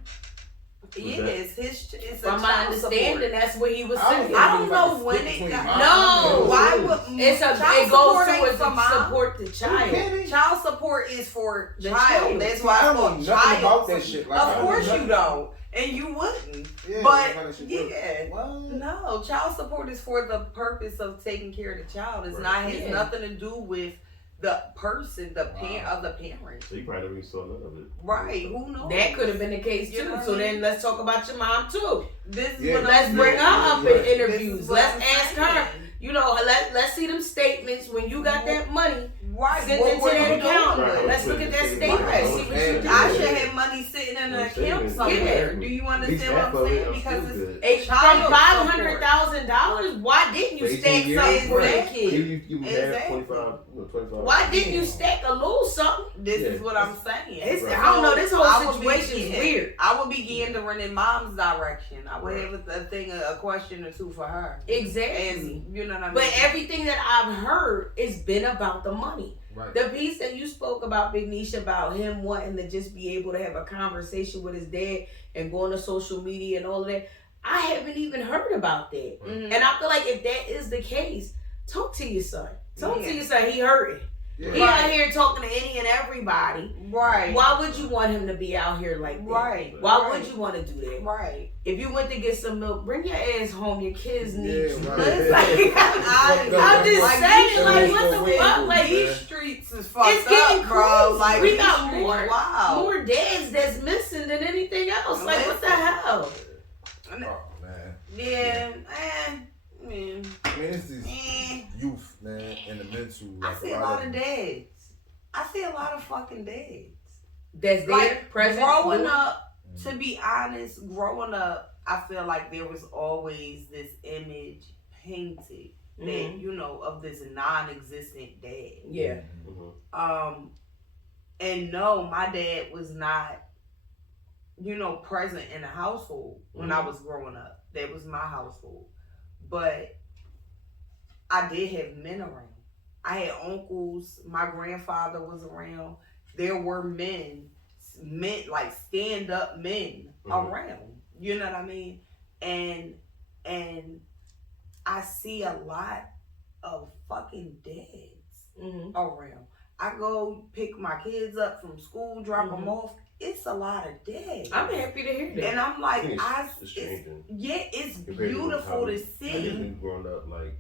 Yes, it's from my understanding, that's what he was saying. I don't know when it got. No, why would it goes towards support the child. Child support is for the child. That's why I don't it's know called nothing child. about that shit. Like, Of course you don't, and you wouldn't. Yeah, But that's how that shit yeah, works. What? no, child support is for the purpose of taking care of the child. It's not has nothing to do with the person, the parent of the parent. So you probably never even saw none of it. Right? Who knows? That could have been the case too. You know what so I mean? then let's talk about your mom too. This is Yeah. what Let's I'm bring her up in Right. interviews. Let's ask her. You know, let's see them statements when you got that money. Right. Send What it to were that you account. doing? Right. Let's look at that statement. Right. See what you did. I should have money sitting in an Right. account Yeah. somewhere. Do you understand what I'm saying? Because it's From child $500,000, why didn't you 18 stack years? something for the Exactly. kid? You have Exactly. 25. Why didn't you stack a little something? this is Yeah. what I'm saying. It's, Right. I don't know. This I whole would situation is begin- weird. I would be gendering in mom's direction. I would have a question or two for her. Exactly. And you know what I mean? But everything that I've heard has been about the money. Right. The piece that you spoke about, Big Nisha, about him wanting to just be able to have a conversation with his dad and go on to social media and all of that, I haven't even heard about that. Mhm. And I feel like if that is the case, talk to your son. Talk Yeah. to your son. He hurting. Yeah. He out here talking to any and everybody. Right. Why would you want him to be out here like that? Right. Why right. would you want to do that? Right. If you went to get some milk, bring your ass home. Your kids need Yeah, you. right. It's like, I'm just Like, saying, these like, streets what the are way fuck? too Like, bad. These streets is fucked it's getting up, bro. crazy. Like, We these got streets more wild. dads that's missing than anything else. Like, what the hell? Oh, man. Yeah, I mean, it's these youth, man, and the mental. I Like, see a lot of dads. I see a lot of fucking dads. That's there, Like, present. growing doing- up, to be honest, growing up, I feel like there was always this image painted that, Mhm. you know, of this non-existent dad. Yeah. And no, my dad was not, you know, present in the household when I was growing up. That was my household. But I did have men around. I had uncles. My grandfather was around. There were men like stand-up men around. You know what I mean? And I see a lot of fucking dads around. I go pick my kids up from school, drop them off. It's a lot of dads. I'm happy to hear that. And I'm like, it's it's compared beautiful to I see. just been growing up, like,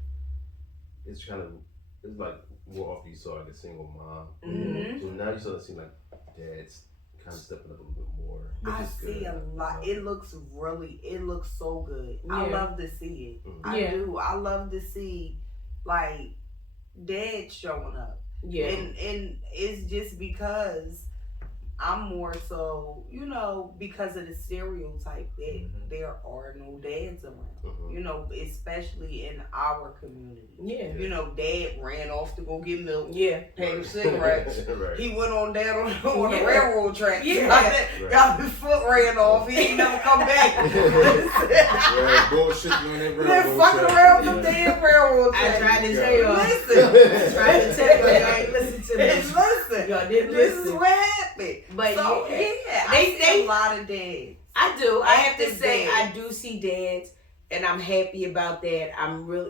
it's like more often you saw like a single mom. Mhm. So now you start to see like dads kind of stepping up a little bit more. Which I is see good. a lot. It looks so good. I Yeah. love to see it. Mhm. I Yeah. do. I love to see like dads showing up. Yeah. And it's just because I'm more so, you know, because of the stereotype that there are no dads around. You know, especially in our community. Yeah. You know, dad ran off to go get milk, Yeah. pack of cigarettes. Right. He went on down on the Yeah. railroad track. Yeah. Got his foot ran off. He ain't never come back. Yeah, bullshit on that They're railroad fucking track. around the damn railroad I track. tried to tell y'all. Listen. Tried to tell you, y'all ain't listen to me. Listen. Y'all didn't This is listen. what happened. But So, yeah. yeah, They- I see they- a lot of dads. I do. I have to Active say, dads. I do see dads, and I'm happy about that.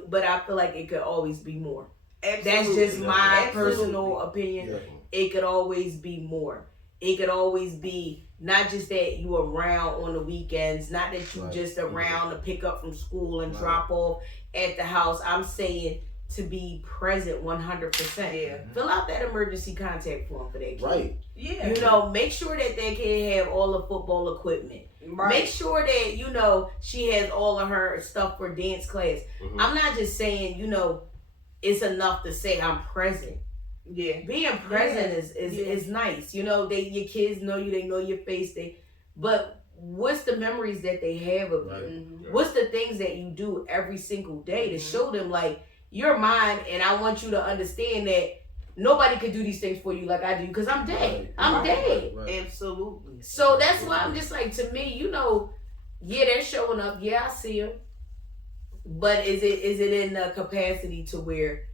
But I feel like it could always be more. That's Absolutely. just my Absolutely. personal opinion. Yeah. It could always be more. It could always be not just that you around on the weekends, not that you Right. just around to pick up from school and Right. drop off at the house. I'm saying to be present 100%. Yeah. Fill out that emergency contact form for that kid. Right. Yeah. You know, make sure that kid have all the football equipment. Right. Make sure that, you know, she has all of her stuff for dance class. I'm not just saying, you know, it's enough to say I'm present. Yeah. Being present is Yeah. nice. You know, your kids know you, they know your face, but what's the memories that they have of Right. you? What's the things that you do every single day to show them like you're mine, and I want you to understand that nobody could do these things for you like I do because I'm dead. Right. I'm Right. dead. Right. Absolutely. So that's why I'm just like, to me, you know, yeah, they're showing up. Yeah, I see them. But is it in the capacity to where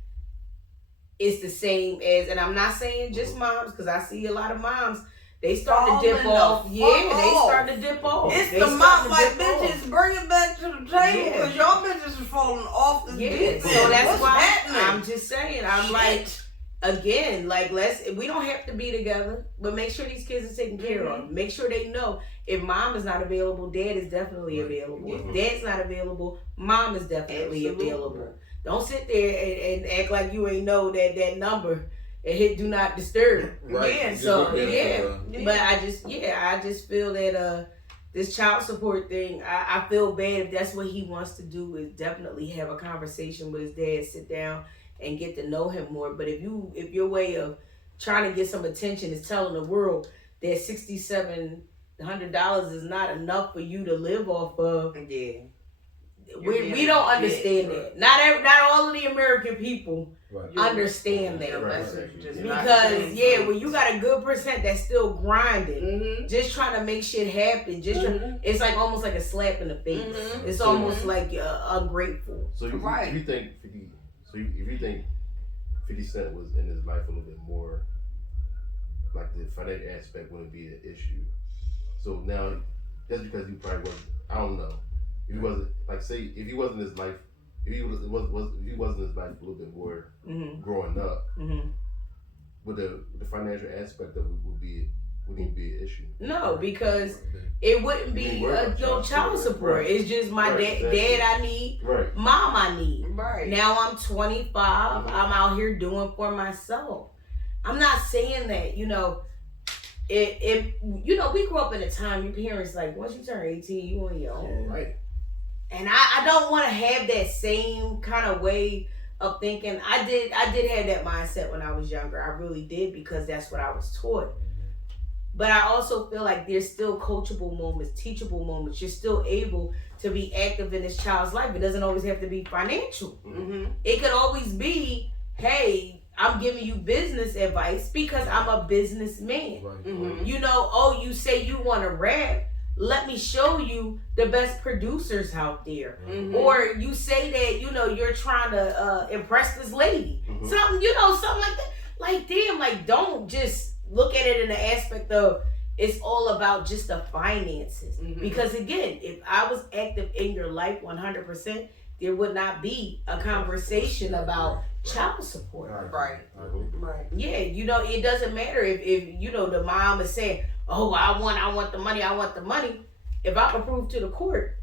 it's the same as, and I'm not saying just moms, because I see a lot of moms They start to dip off. Yeah, they start to dip off. It's the mom, like, bitches, bring it back to the table because y'all bitches is falling off the deep end. So that's What's why happening? I'm just saying, I'm like, again, like, we don't have to be together, but make sure these kids are taken care of. Make sure they know if mom is not available, dad is definitely available. If dad's not available, mom is definitely available. Don't sit there and act like you ain't know that number and hit do not disturb. Right. Yeah. So but I just feel that this child support thing, I feel bad if that's what he wants to do, is definitely have a conversation with his dad, sit down and get to know him more. But if your way of trying to get some attention is telling the world that $6,700 is not enough for you to live off of, we don't understand that. Not all of the American people understand that. Because when you got a good percent that's still grinding, just trying to make shit happen, it's like almost like a slap in the face. It's almost like ungrateful. So if you think 50 Cent was in his life a little bit more, like the financial aspect wouldn't be an issue. So now, that's because you probably wasn't. I don't know. If he wasn't, like, say, if he wasn't in his life, if he wasn't in his life a little bit more growing up, would the financial aspect of it wouldn't be an issue? No, because it wouldn't be no child support. Right. It's just my dad I need, mom I need. Right. Now I'm 25. I'm out here doing for myself. I'm not saying that, if we grew up in a time your parents, like, once you turn 18, you on your own. Right. And I don't want to have that same kind of way of thinking. I did have that mindset when I was younger. I really did, because that's what I was taught. But I also feel like there's still coachable moments, teachable moments. You're still able to be active in this child's life. It doesn't always have to be financial. It could always be, hey, I'm giving you business advice because I'm a businessman. You say you want to rap. Let me show you the best producers out there. Or you say that, you're trying to impress this lady. Something like that. Like, damn, like, don't just look at it in the aspect of it's all about just the finances. Because again, if I was active in your life 100%, there would not be a conversation about child support. Right. Yeah, it doesn't matter if the mom is saying, oh, I want the money. If I can prove to the court,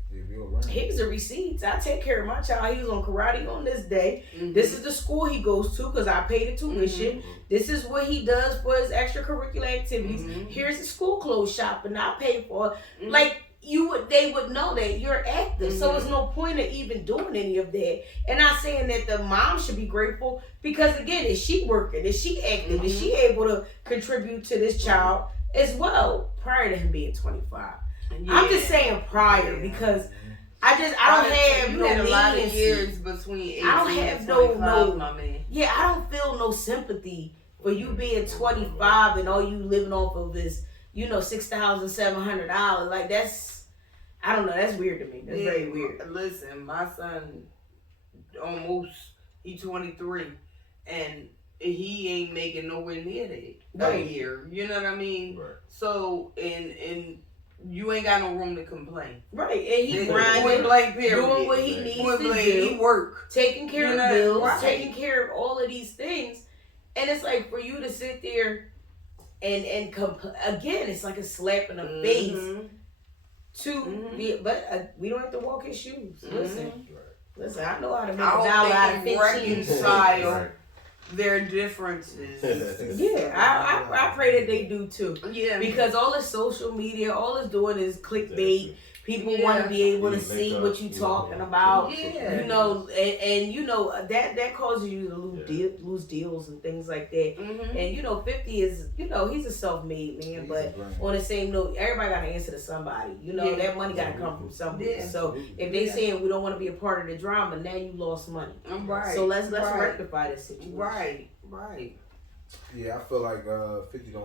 here's the receipts. I take care of my child. He was on karate on this day. This is the school he goes to because I paid the tuition. This is what he does for his extracurricular activities. Here's the school clothes shopping I paid for. Like, they would know that you're active. So there's no point of even doing any of that. And not saying that the mom should be grateful, because again, is she working? Is she active? Is she able to contribute to this child as well prior to him being 25? I'm just saying prior, because I don't have you no had a lot of leniency. Years between 18 I don't have and 25, no my man. Yeah, I don't feel no sympathy for you being 25 and all you living off of is $6,700. Like, that's, I don't know, that's weird to me. That's very weird. Listen, my son he's 23 and he ain't making nowhere near that a year. You know what I mean? Right. So and you ain't got no room to complain. Right. And he grinding, doing what he needs to do. He work. Taking care of bills, taking care of all of these things. And it's like, for you to sit there and again, it's like a slap in the face but we don't have to walk his shoes. Listen, I know how to make a dollar out of 15. Reconcile their differences. I pray that they do too. Yeah. Because all this social media, all it's doing is clickbait. People want to be able to see what you're talking about. And that causes you to lose deals and things like that. And 50 is, he's a self-made man, but on the same note, everybody got to answer to somebody. That money got to come from somebody. So if they saying we don't want to be a part of the drama, now you lost money. Right. So let's rectify this situation. Right. Yeah, I feel like 50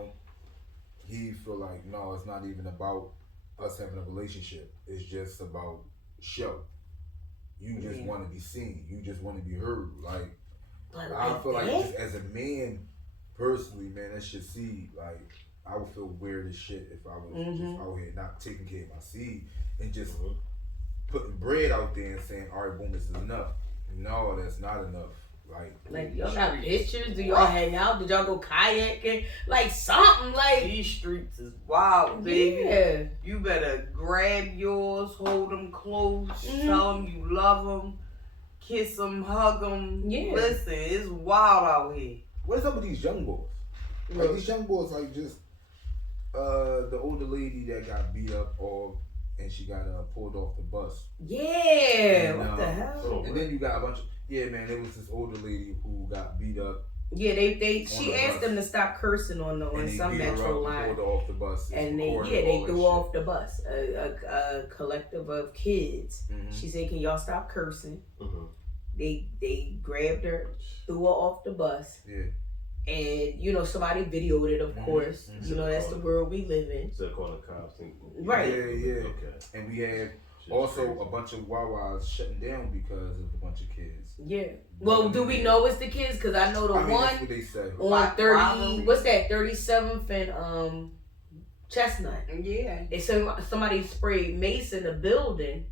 he feel like, no, it's not even about us having a relationship. It's just about show. You just want to be seen. You just want to be heard. Like, I feel like just as a man, personally, man, that should see, like, I would feel weird as shit if I was just out here not taking care of my seed and just putting bread out there and saying, all right, boom, this is enough. No, that's not enough. Like y'all got pictures? Do y'all hang out? Did y'all go kayaking? Like something like these streets is wild, baby. Yeah. You better grab yours, hold them close, tell them you love them, kiss them, hug them. Yeah. Listen, it's wild out here. What's up with these young boys? Like these young boys, like just the older lady that got beat up and she got pulled off the bus. Yeah. And, what the hell? And then you got a bunch of man. There was this older lady who got beat up. Yeah, she asked them to stop cursing on some metro line. Pulled her off the bus. And they threw her off the bus. A collective of kids. She said, "Can y'all stop cursing?" They grabbed her, threw her off the bus. Yeah. And somebody videoed it, of course. That's the world we live in. So calling the cops. Right. Yeah. Okay. And we had also a bunch of Wawas shutting down because of a bunch of kids. Yeah. Well, do we know it's the kids? Because I know one that's what they say. on 30. What's that? 37th and Chestnut. Yeah. And so somebody sprayed mace in the building,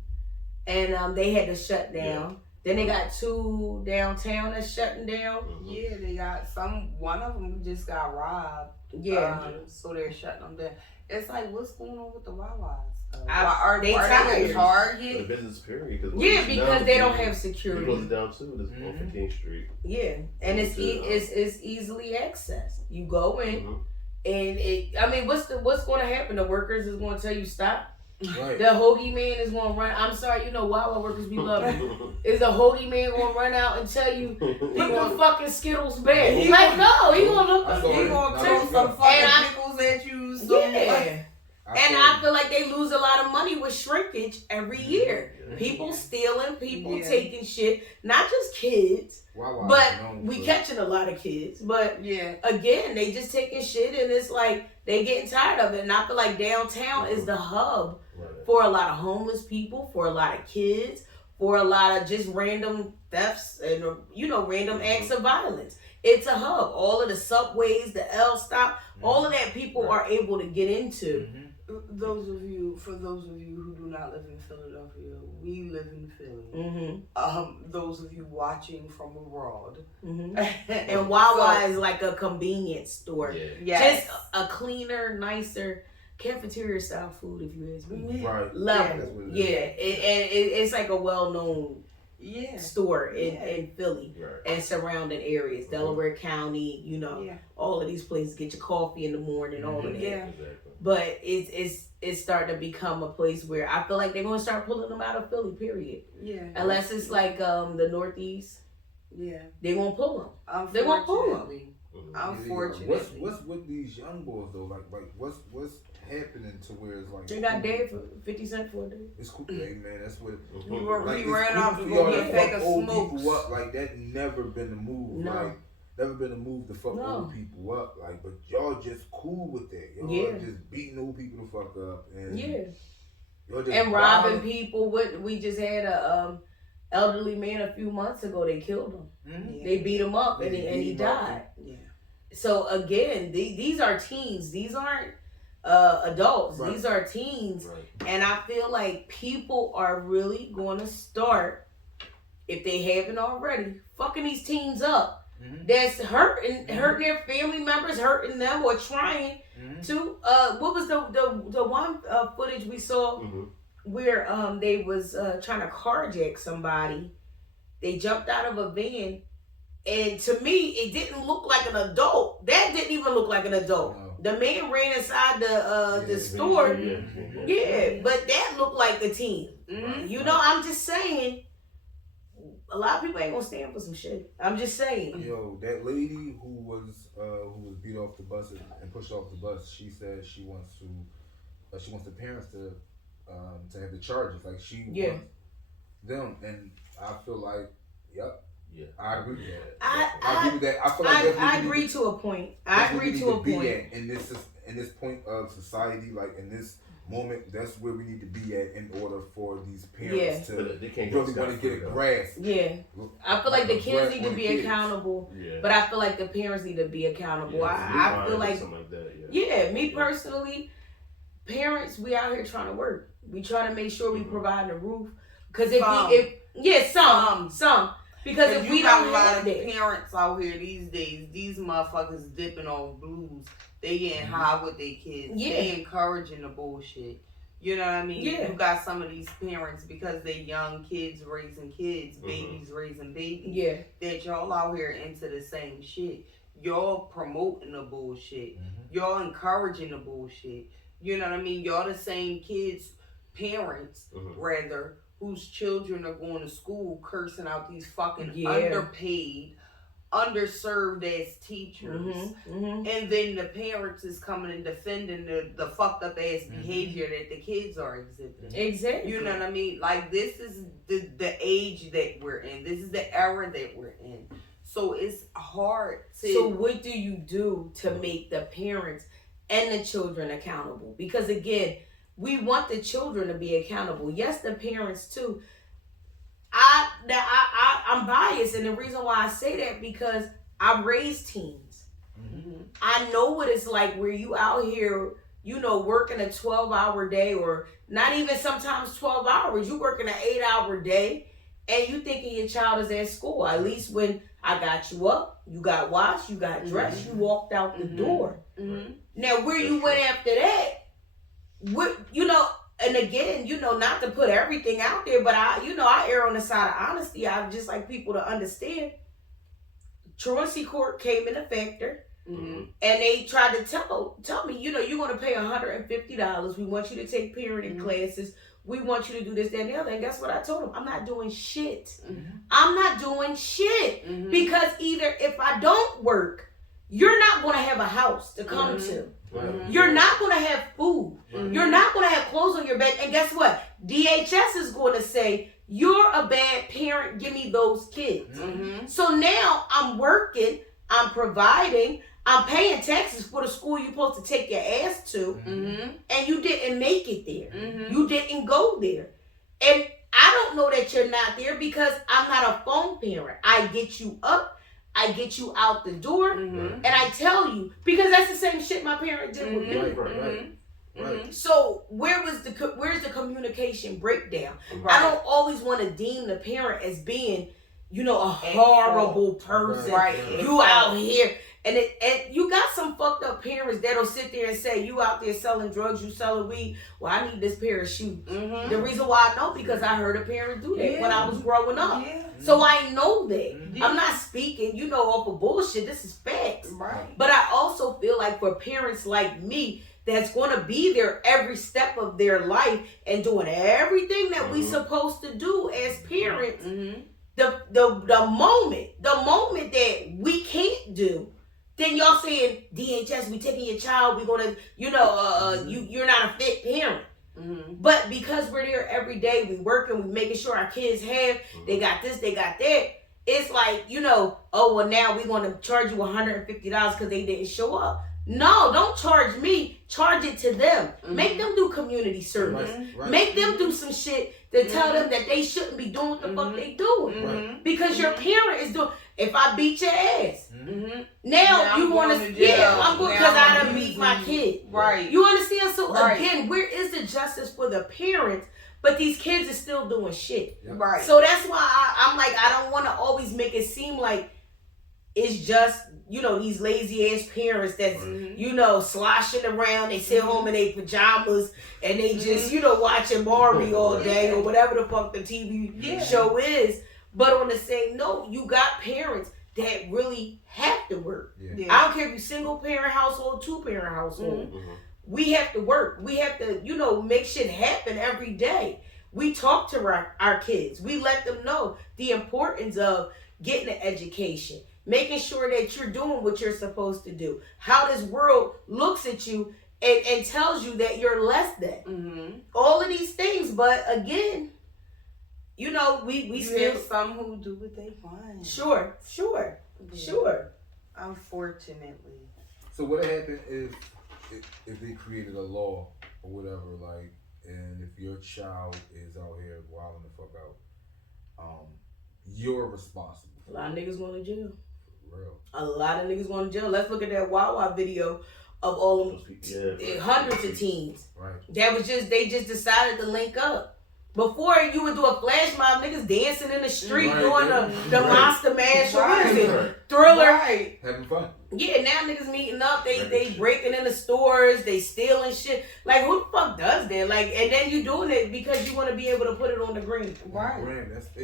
and they had to shut down. Yeah. Then they got 2 downtown that's shutting down. Yeah, they got one of them just got robbed. Yeah. So they're shutting them down. It's like, what's going on with the Wawas? Are they tired? For the business period. Yeah, because they don't have security. It goes down too. This off of King Street. Yeah, and it's easily accessed. You go in, and what's going to happen? The workers is going to tell you stop. Right. The hoagie man is going to run. I'm sorry, Wawa workers be loving. Is the hoagie man going to run out and tell you put the fucking Skittles back? No, he going to look. He going to throw some fucking pickles at you. Yeah. And I feel like they lose a lot of money with shrinkage every year. People stealing, people taking shit. Not just kids, but we catching a lot of kids. But again, they just taking shit, and it's like they getting tired of it. And I feel like downtown is the hub for a lot of homeless people, for a lot of kids, for a lot of just random thefts and random acts of violence. It's a hub. All of the subways, the L stop, all of that people are able to get into. For those of you who do not live in Philadelphia, we live in Philly. Those of you watching from abroad. And Wawa is like a convenience store. Yes. Just a cleaner, nicer cafeteria style food, if you ask me. Right. Level. It's like a well-known store in Philly and surrounding areas. Delaware County, all of these places. Get your coffee in the morning, all of that. Yeah. Exactly. But it's starting to become a place where I feel like they're gonna start pulling them out of Philly. Period. Yeah. Unless it's like the Northeast. Yeah. They gonna pull them. They gonna pull them. Unfortunately. What's with these young boys though? Like what's happening to where it's like they got dead for 50 cents for a day. It's cool, man. That's what we ran off to go get a pack of smokes. People up. Like that never been the move. No. Like never been a move to fuck old people up. Like, but y'all just cool with that. Y'all just beating old people the fuck up and y'all just and robbing people. We just had a elderly man a few months ago. They killed him. They beat him up and he died. Yeah. So again, these are teens. These aren't adults. Right. These are teens, and I feel like people are really going to start, if they haven't already, fucking these teens up. That's hurting their family members, hurting them, or trying to. What was the one footage we saw where they was trying to carjack somebody? They jumped out of a van, and to me, it didn't look like an adult. That didn't even look like an adult. No. The man ran inside the store. But that looked like a teen. I'm just saying. A lot of people ain't gonna stand for some shit. I'm just saying. Yo, that lady who was beat off the bus and pushed off the bus, she said she wants the parents to have the charges. Like she wants them, and I feel like, I agree with that. I agree with that. I feel like I agree to a point. I agree to a point. And this is in this point of society, like in this moment, that's where we need to be at in order for these parents to really want to get a grasp. Yeah, I feel like the kids need to be accountable, but I feel like the parents need to be accountable. I feel like, me personally, parents, we out here trying to work. We try to make sure we provide a roof. Because some. Because if we don't have that, parents out here these days, these motherfuckers dipping off blues. They getting high with their kids. Yeah. They encouraging the bullshit. You know what I mean? Yeah. You got some of these parents because they young kids raising kids, babies raising babies. Yeah. That y'all out here into the same shit. Y'all promoting the bullshit. Y'all encouraging the bullshit. You know what I mean? Y'all the same kids, parents, rather, whose children are going to school cursing out these fucking underpaid, underserved ass teachers. And then the parents is coming and defending the fucked up ass behavior that the kids are exhibiting. Exactly. You know what I mean? Like, this is the age that we're in. This is the era that we're in. So it's hard to... So what do you do to make the parents and the children accountable? Because again, we want the children to be accountable. Yes, the parents too. I'm biased, and the reason why I say that because I raised teens. I know what it's like where you out here, working a 12-hour day, or not even sometimes 12 hours. You working an 8-hour day, and you thinking your child is at school. At least when I got you up, you got washed, you got dressed, you walked out the door. Now, where you went after that, and again, not to put everything out there, but I err on the side of honesty. I just like people to understand. Truancy Court came in a factor, and they tried to tell me, you're going to pay $150. We want you to take parenting classes. We want you to do this, that, and the other. And guess what I told them? I'm not doing shit. I'm not doing shit. Because either if I don't work, you're not going to have a house to come to. You're not going to have food. You're not going to have clothes on your back. And guess what? DHS is going to say, you're a bad parent. Give me those kids. So now I'm working. I'm providing. I'm paying taxes for the school you're supposed to take your ass to. And you didn't make it there. You didn't go there. And I don't know that you're not there because I'm not a phone parent. I get you up. I get you out the door, and I tell you, because that's the same shit my parent did with me. Right. So where's the communication breakdown? I don't always want to deem the parent as being, a horrible person. You out here, and you got some fucked up parents that'll sit there and say, you out there selling drugs, you selling weed. Well, I need this pair of shoes. The reason why I know, because I heard a parent do that when I was growing up. So I know that. I'm not speaking, off of bullshit. This is facts. Right. But I also feel like for parents like me, that's going to be there every step of their life and doing everything that we supposed to do as parents. The moment that we can't do, then y'all saying, DHS, we taking your child, we gonna, you're not a fit parent. But because we're there every day, we working, we making sure our kids have, they got this, they got that. It's like, now we want to charge you $150 because they didn't show up. No, don't charge me. Charge it to them. Make them do community service. Make them do some shit to tell them that they shouldn't be doing what the fuck they doing. Because your parent is doing. If I beat your ass, now you want to. I'm going because I done beat my kid. Right. You understand? So again, where is the justice for the parents? But these kids are still doing shit. Right. So that's why I'm like, I don't want to always make it seem like it's just, these lazy ass parents that's, sloshing around. They sit home in their pajamas and they just, watching Maury all day or whatever the fuck the TV show is. But on the same note, you got parents that really have to work. I don't care if you're single parent household, 2-parent household. We have to work. We have to, make shit happen every day. We talk to our kids. We let them know the importance of getting an education, making sure that you're doing what you're supposed to do, how this world looks at you and tells you that you're less than. All of these things. But again, we still have some who do what they want. Sure. Unfortunately. So what happened is if they created a law or whatever, like, and if your child is out here wilding the fuck out, you're responsible. A lot of niggas going to jail. For real. A lot of niggas going to jail. Let's look at that Wawa video of all of hundreds of teens. Right. That was they just decided to link up. Before you would do a flash mob, niggas dancing in the street doing the Monster Mash or what is it? Thriller. Right. Having fun. Yeah, now niggas meeting up, they breaking in the stores, they stealing shit. Like, who the fuck does that? Like, and then you doing it because you want to be able to put it on the green. Right.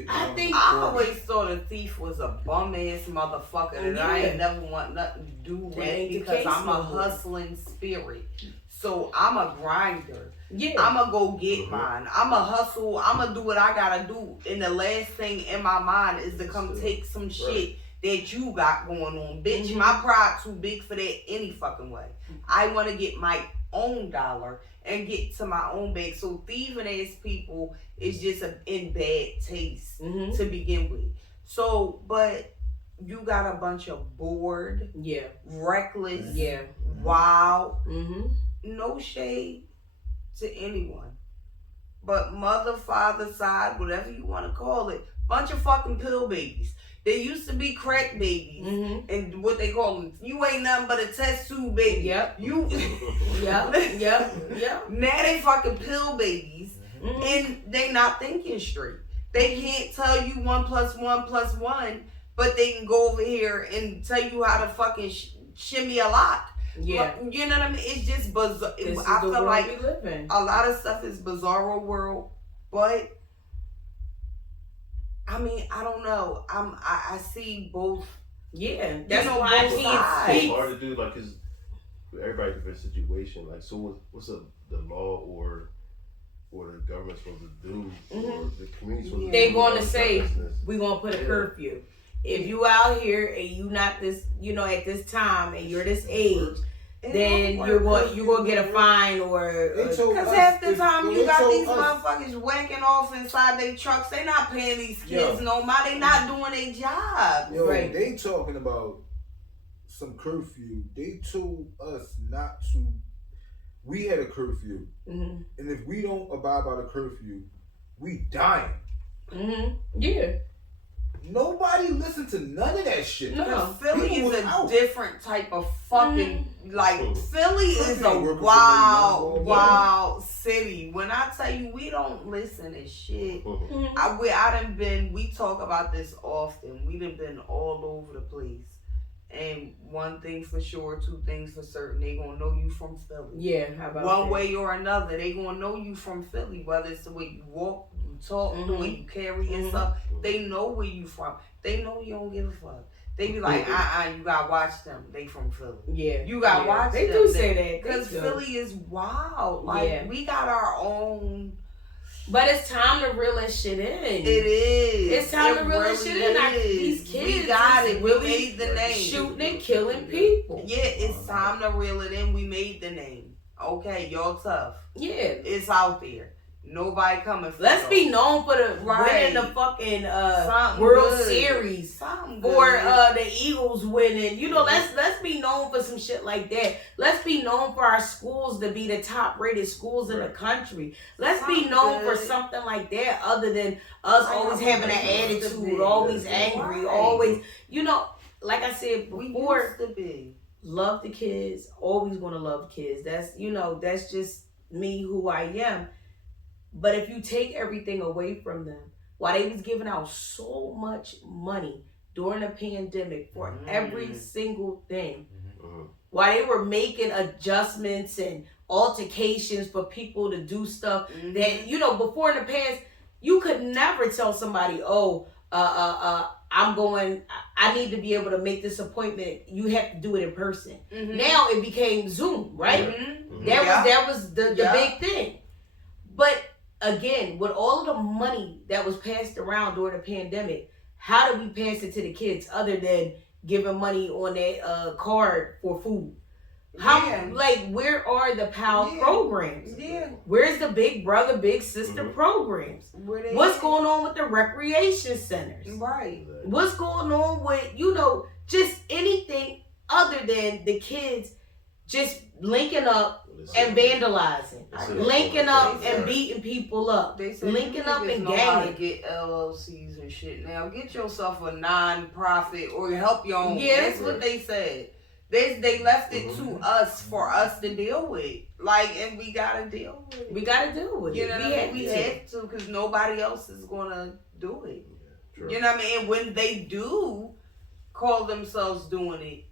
I always thought a thief was a bum ass motherfucker that I ain't never want nothing to do with because I'm a hustling spirit. So I'm a grinder. Yeah. I'ma go get mine. I'ma hustle. I'ma do what I gotta do. And the last thing in my mind is to come take some shit that you got going on. Bitch, my pride too big for that any fucking way. I wanna get my own dollar and get to my own bag. So thieving ass people is just in bad taste to begin with. So, but you got a bunch of bored, reckless, wild, no shade to anyone, but mother, father side, whatever you want to call it, bunch of fucking pill babies. They used to be crack babies, and what they call them, you ain't nothing but a test tube baby. Yep. You. Yep. Now they fucking pill babies, and they not thinking straight. They can't tell you 1 + 1 + 1, but they can go over here and tell you how to fucking shimmy a lot. Yeah, you know what I mean. It's just bizarre. I feel like a lot of stuff is bizarro world, but I mean, I don't know. I see both. Yeah, that's why I can't speak. It's hard to do, like, cause everybody different situation. Like, so what's the law or the government supposed to do, or the community supposed to do? They going to say we gonna put a curfew. If you out here and you not this, at this time and you're this age, then you're gonna get a fine or because half the time you got these motherfuckers whacking off inside their trucks. They not paying these kids no mind. They not doing their job. Yo, they talking about some curfew. They told us not to. We had a curfew, and if we don't abide by the curfew, we dying. Yeah. Nobody listened to none of that shit. No, Philly is a different type of fucking Philly is a wild city. When I tell you we don't listen to shit, we talk about this often. We done been all over the place. And one thing for sure, two things for certain, they gonna know you from Philly. Yeah, how about one way or another, they gonna know you from Philly, whether it's the way you walk, you talk, the way you carry yourself. They know where you from. They know you don't give a fuck. They be like, you gotta watch them. They from Philly. Yeah. You gotta watch them. They do say that. Because Philly is wild. Like, we got our own. But it's time to reel that shit in. It is. It's time to reel that shit in. These kids we got it. We made the name. Shooting and killing people. Yeah, it's time to reel it in. We made the name. Okay, y'all tough. Yeah. It's out there. Nobody coming for Let's be known for the winning the fucking World Series. For the Eagles winning. Let's be known for some shit like that. Let's be known for our schools to be the top rated schools in the country. Let's be known for something like that other than us always having an attitude, always angry, always, like I said before, love the kids, always gonna love kids. That's just me, who I am. But if you take everything away from them, while they was giving out so much money during the pandemic for every single thing, while they were making adjustments and altercations for people to do stuff that, before in the past, you could never tell somebody, I need to be able to make this appointment. You have to do it in person. Now it became Zoom, right? That was the big thing. But again, with all of the money that was passed around during the pandemic, how did we pass it to the kids other than giving money on that card for food? Where are the PAL programs? Yeah. Where's the big brother, big sister programs? What's going on with the recreation centers? Right. What's going on with, just anything other than the kids just linking up and vandalizing, linking up and said- beating people up, They said linking up and know how to ganging. get LLCs and shit. Now get yourself a non-profit or help your own. Yeah. That's what they said. They left it to us for us to deal with. Like, and we gotta deal with it. We gotta deal with You it. know what I mean? We have to, because nobody else is gonna do it. True. You know what I mean? And when they do call themselves doing it,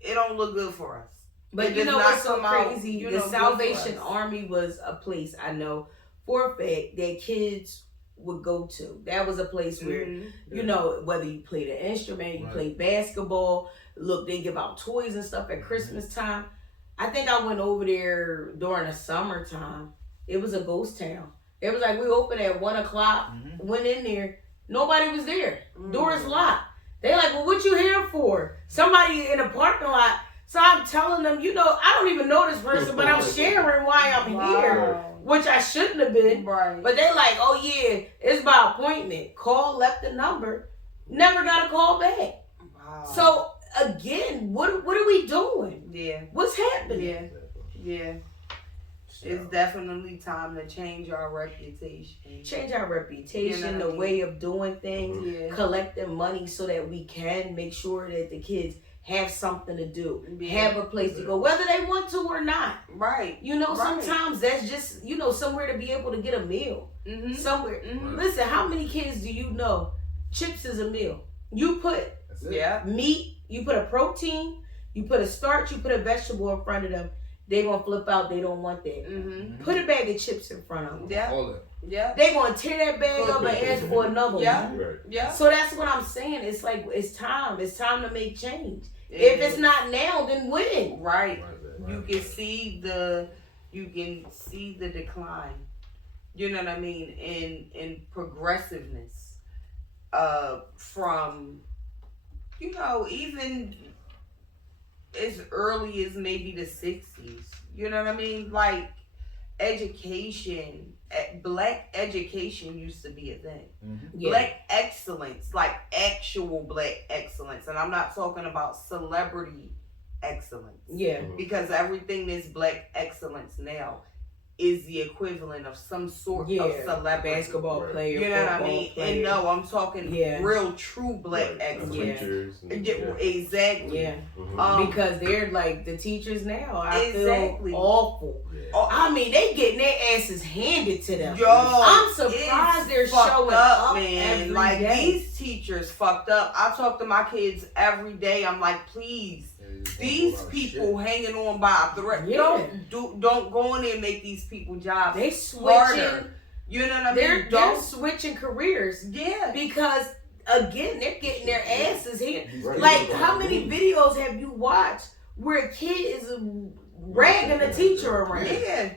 it don't look good for us. But It you does know not what's so come out, crazy? you The know, good for Salvation us. Army was a place I know for a fact that kids would go to. That was a place where, Mhm. you know, whether you played an instrument, you Right. played basketball, look, they give out toys and stuff at Christmas time. I think I went over there during the summertime. It was a ghost town. It was like we opened at 1:00, went in there, nobody was there. Doors locked. They like, well, what you here for? Somebody in a parking lot. So I'm telling them, you know, I don't even know this person, but I'm sharing why I'm here, which I shouldn't have been. Right. But they like, oh yeah, it's by appointment. Call, left the number, never got a call back. Wow. So again, what are we doing? Yeah. What's happening? Yeah. Yeah. It's definitely time to change our reputation. Change our reputation, You know what the I mean? way of doing things, Yeah. collecting money so that we can make sure that the kids have something to do, Yeah. have a place to go, whether they want to or not. Right. You know, Right. sometimes that's just, you know, somewhere to be able to get a meal. Mm-hmm. Somewhere. Mm-hmm. Listen, how many kids do you know? Chips is a meal. You put That's it. Yeah. meat, you put a protein, you put a starch, you put a vegetable in front of them. They gonna flip out. They don't want that. Mm-hmm. Put a bag of chips in front of them. Yeah. All that. Yeah. They gonna tear that bag up and ask for another Yeah. one. Right. Yeah. So that's what I'm saying. It's like it's time. It's time to make change. If it's not now, then when? right. Right. You can see the decline. You know what I mean? In progressiveness. From, you know, even as early as maybe the 60s. You know what I mean? Like education, black education used to be a thing. Black excellence, like actual black excellence. And I'm not talking about celebrity excellence. Yeah. Because everything that's black excellence now is the equivalent of some sort of celebrity. Basketball Right. player, You know what I football mean? player. And no, I'm talking Yeah. real, true black Right. excellence. Yeah. Preachers and- Yeah, exactly. Yeah. Mhm. Because they're like the teachers now. I Exactly. feel awful. Yeah. Oh, I mean, they getting their asses handed to them. yo, I'm surprised it's they're fucked showing up, up man. every Like day. these teachers fucked up. I talk to my kids every day. I'm like, please, these people hanging on by a thread. Yeah. Don't go in there and make these people jobs They switching. harder. You know what I mean? They're Don't. switching careers Yeah. because again they're getting their asses handed. Right. Like how many videos have you watched where a kid is ragging a teacher around? Yeah.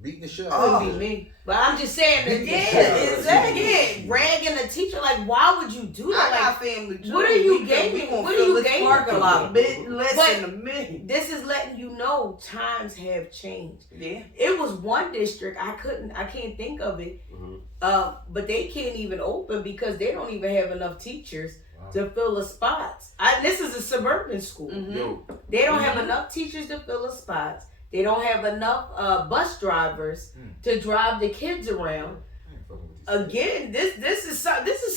Beating the shit Could out be of me, but I'm just saying that. Yeah, Exactly. Yeah, ragging a teacher. Like, why would you do I that? Like, got family too. what are you We gaining? gonna What are fill you this gaining parking from lot it? bit less But- than a minute. this is letting you know times have changed. Yeah. It was one district I can't think of it, Mhm. but they can't even open because they don't even have enough teachers Wow. to fill the spots. This is a suburban school. Mhm. Yo, They don't Mm-hmm. have enough teachers to fill the spots. They don't have enough bus drivers to drive the kids around. Again, this is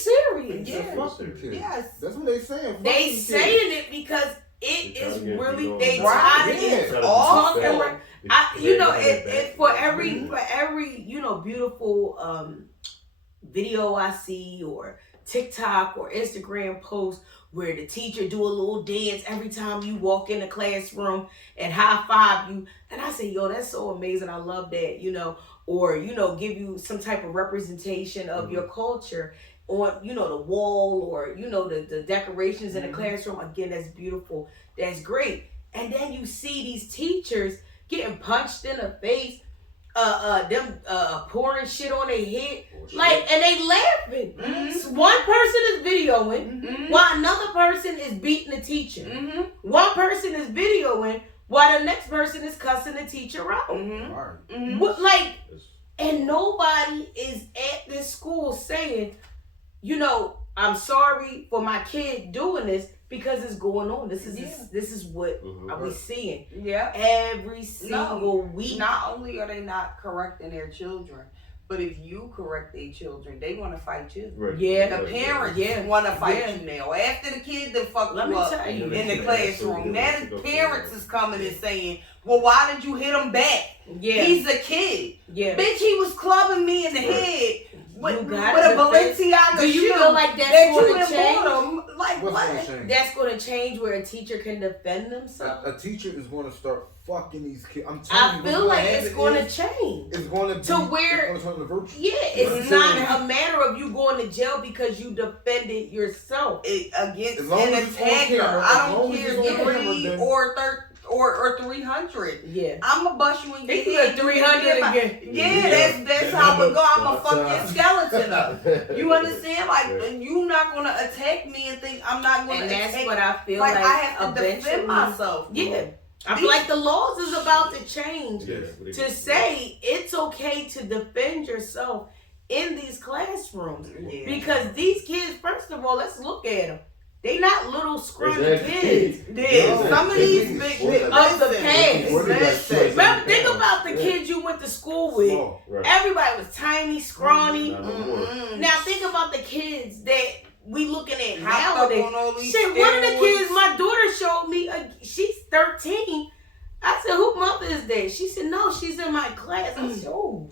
serious. Yeah. Fuck them kids. Yes. That's what they saying. Fuck They them kids. saying it because it They is trying to get really people they on. tired Right. of Yeah. it. Try to Talking do right. that. You know, They got it for back. every you know beautiful video I see or TikTok or Instagram post where the teacher do a little dance every time you walk in the classroom and high five you, and I say, yo, that's so amazing. I love that, you know, or you know, give you some type of representation of your culture on, you know, the wall or you know the decorations in the classroom. Again, that's beautiful. That's great. And then you see these teachers getting punched in the face, them pouring shit on their head, like, and they laughing. Mhm. So one person is videoing Mhm. while another person is beating the teacher. Mhm. One person is videoing while the next person is cussing the teacher out. Mhm. Alright. Mhm. What, like, and nobody is at this school saying, you know, I'm sorry for my kid doing this because it's going on. This is what are we seeing? Yeah, every single week. Not only are they not correcting their children, but if you correct their children, they want to fight you. Right. Yeah. The parents want to fight you now. After the kid that fucked you up in the classroom, now the parents is coming and saying, well, why did you hit him back? Yeah. He's a kid. Yeah. Bitch, he was clubbing me in the head with a defend. Balenciaga Do you shoe feel like that's that going you to done change? bought him. Like, What's what? gonna change? That's going to change where a teacher can defend themselves. A teacher is going to start fucking these kids. I'm telling you. I feel like it's going to change. It's going to be to where it's going to turn to virtue. Yeah, it's not a matter of you going to jail because you defended yourself Against As long an as it's on attacker. camera, I as don't long as care it's on camera, 3 then- or 300. Yeah. I'ma bust you in your They can head. go 300 again. Yeah, that's how it go. I'ma fuck your Outside. skeleton up. You understand? Like, you not gonna attack me and think I'm not gonna And that's attack. what I feel like like I have to eventually. defend myself. Yeah. I feel like the laws is about to change Yeah. to say it's okay to defend yourself in these classrooms. Yeah. Because these kids, first of all, let's look at them. They not little scrawny Exactly. kids. Yeah, some of these big Of the past. listen. Remember, think about the kids you went to school with. Small. Right. Everybody was tiny, scrawny. Not no more. Now think about the kids that we looking at Hopped up nowadays. on all these Shit, one of the steroids. kids my daughter showed me, she's 13. I said, who mother is that? She said, no, she's in my class. I said, oh.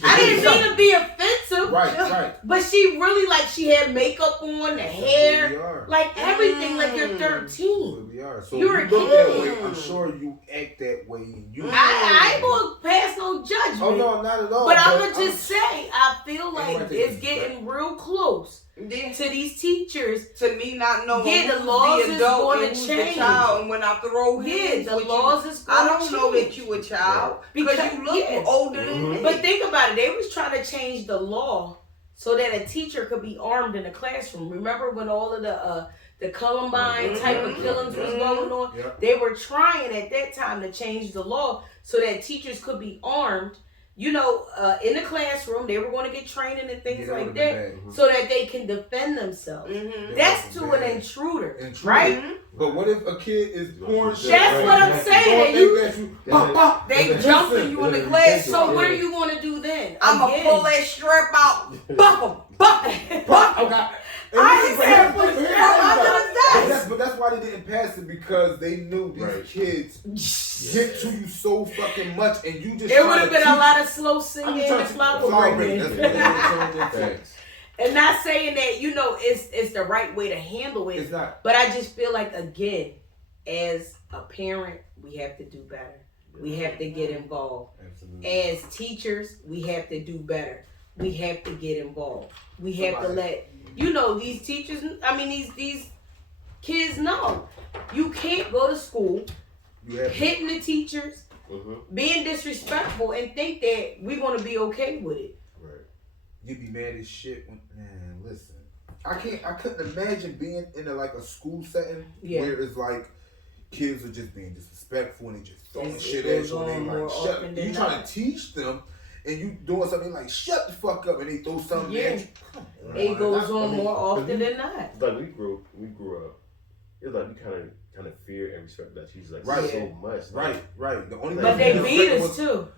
I didn't mean to be offensive. Right. But she really, like, she had makeup on, the hair, We are. like everything, like you're 13. We are. So You're you a look that kid. way. I'm sure you act that way. You. I ain't gonna pass no judgment. Oh no, not at all. But I'm gonna just say, I feel like Everybody it's takes getting real close Yeah. to these teachers. To me, not knowing Yeah, the who's laws the is adult gonna and who's change. the child, and when I throw Yeah, hands the with laws you, is gonna I don't know change. that you a child Because- because you look yeah. older than Mhm. me. But think about it, they was trying to change the law so that a teacher could be armed in a classroom. Remember when all of the Columbine type of killings was going on? Yeah. They were trying at that time to change the law so that teachers could be armed. You know, in the classroom, they were going to get training and things Yeah, like would've that, been bad. so that they can defend themselves. Mm-hmm. That's to bad. an intruder, Intruder. right? But what if a kid is pouring shit? That's what I'm saying. They jumping you in the class. So what are you going to do then? I'm gonna pull that strap out, buck 'em, buck 'em, buck 'em. I ain't saying put it under the desk. But that's why they didn't pass it, because they knew these Right. kids get to you so fucking much, and you just. It would have been a lot of slow singing and flower flower break. bringing. That's what they turned into. And not saying that, you know, it's the right way to handle It's it. not. But I just feel like, again, as a parent, we have to do better. We have to get involved. Absolutely. As teachers, we have to do better. We have to get involved. We have to let, you know, these teachers, these kids know. You can't go to school You have hitting the teachers, Mm-hmm. being disrespectful, and think that we're going to be okay with it. Right. you'd be mad as shit when, man, listen. I couldn't imagine being in a school setting Yeah. where it's like kids are just being disrespectful and they just throwing It shit goes at you and on they more like shut. often than You trying not. to teach them and you doing something like shut the fuck up and they throw something Yeah. at you. Come on, It goes that's- on more often we- than not. It's like we grew up. It's like we kind of fear and respect that she's like Right. so much. Right. The only But But reason they we beat respect us was- too.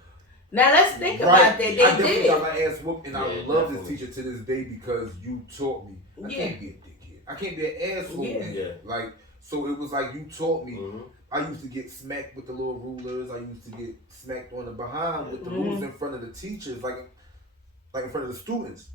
Now let's think Right. about that. I They definitely did. got my ass whooped, and I Yeah, love this definitely. teacher to this day because you taught me. I Yeah. can't be a dickhead. I can't be an asshole. Yeah. man. Yeah. Like, so it was like you taught me. Mm-hmm. I used to get smacked with the little rulers. I used to get smacked on the behind with the Mhm. rulers in front of the teachers, like in front of the students.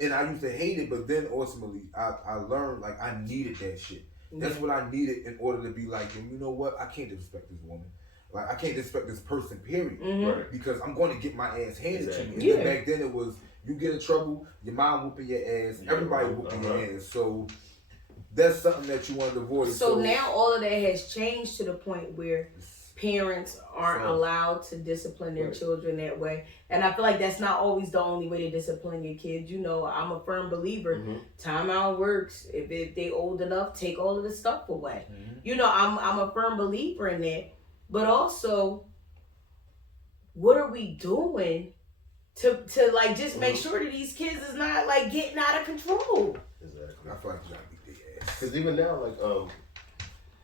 And I used to hate it, but then ultimately I learned like I needed that shit. That's what I needed in order to be like, and you know what? I can't disrespect this woman. Like I can't disrespect this person, period. Mhm. Right. Because I'm going to get my ass handed to me. And Yeah. then back then it was you get in trouble, your mom whooping your ass, Yeah. everybody whooping your Uh-huh. ass. So that's something that you want to avoid. So now all of that has changed to the point where parents aren't So- allowed to discipline their Right. children that way. And I feel like that's not always the only way to discipline your kids. You know, I'm a firm believer. Mm-hmm. Timeout works. If they old enough, take all of the stuff away. You know, I'm a firm believer in that. But also, what are we doing to like just make sure that these kids is not like getting out of control? Exactly. I feel like you gotta beat their ass. Because even now, like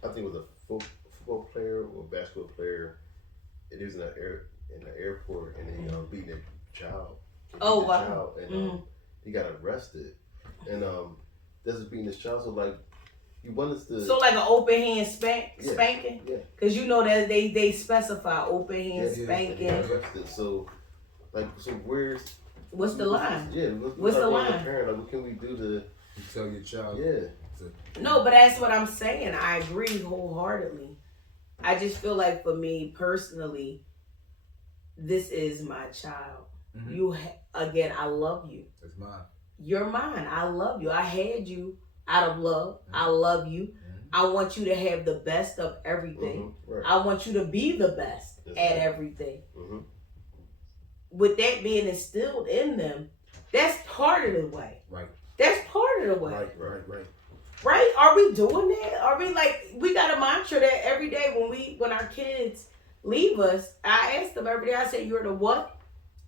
I think it was a football player or basketball player. It is in the airport, and they beating a child. Oh wow! And he got arrested, and this is beating this child. So like, you want us to like an open hand spanking, yeah. Because you know that they specify open hand spanking. Yeah, arrested. So like, what's the line? Yeah, what's the line? Parent, like, what can we do to You tell your child. Yeah. No, but that's what I'm saying. I agree wholeheartedly. I just feel like for me personally, this is my child. Mm-hmm. Again, I love you. It's mine. You're mine. I love you. I had you out of love. I love you. I want you to have the best of everything. Right. I want you to be the best at everything. Mm-hmm. With that being instilled in them, that's part of the way. Right. That's part of the way. Right. Right? Are we doing that? Are we we got a mantra that every day when our kids leave us, I ask them every day, I say, you're the what?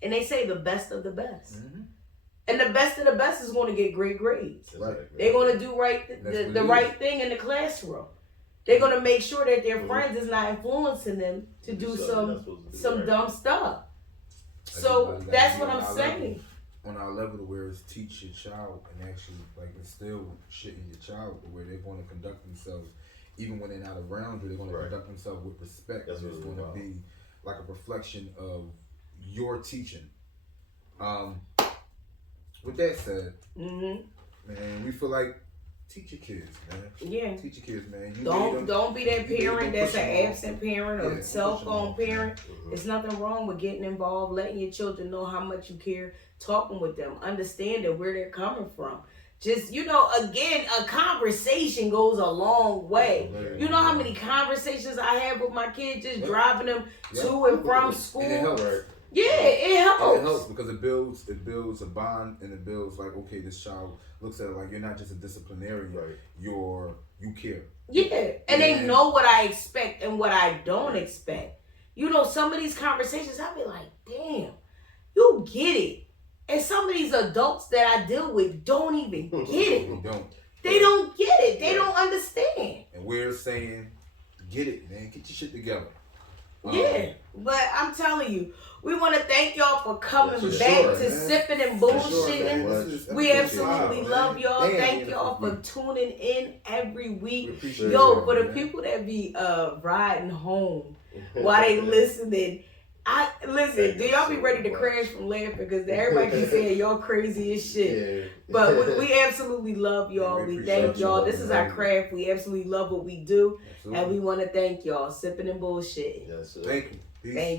And they say the best of the best. Mm-hmm. And the best of the best is going to get great grades. Right. They're going to do the right thing in the classroom. They're going to make sure that their friends is not influencing them to do some dumb stuff. So that's what I'm saying. On our level to where it's teach your child and actually like instill shit in your child where they're going to conduct themselves, even when they're not around you, they're going to conduct themselves with respect. That's it's going to be like a reflection of your teaching. With that said, man, we feel like teach your kids, man. Yeah. Teach your kids, man. Don't be that parent that's an absent parent or cell phone parent. There's nothing wrong with getting involved, letting your children know how much you care, talking with them, understanding where they're coming from. Just, again, a conversation goes a long way. You know how many conversations I have with my kids just driving them to and from school? And it helps. Yeah, it helps. And it helps because it builds a bond, and it builds like, okay, this child looks at it like you're not just a disciplinarian, you care. Yeah, and they know what I expect and what I don't expect. Some of these conversations, I'll be like, damn, you get it. And some of these adults that I deal with don't even get it. They don't get it. They don't understand. And we're saying, get it, man. Get your shit together. Yeah, but I'm telling you, we want to thank y'all for coming back to Sipping and Bullshitting. We absolutely love y'all. Thank y'all for tuning in every week. For the people that be riding home while they listening, do y'all be ready to crash from laughing because everybody keep saying y'all crazy as shit. But we absolutely love y'all. We thank y'all. This is our craft. We absolutely love what we do. And we want to thank y'all. Sipping and Bullshitting. Thank you. Peace. Thank you.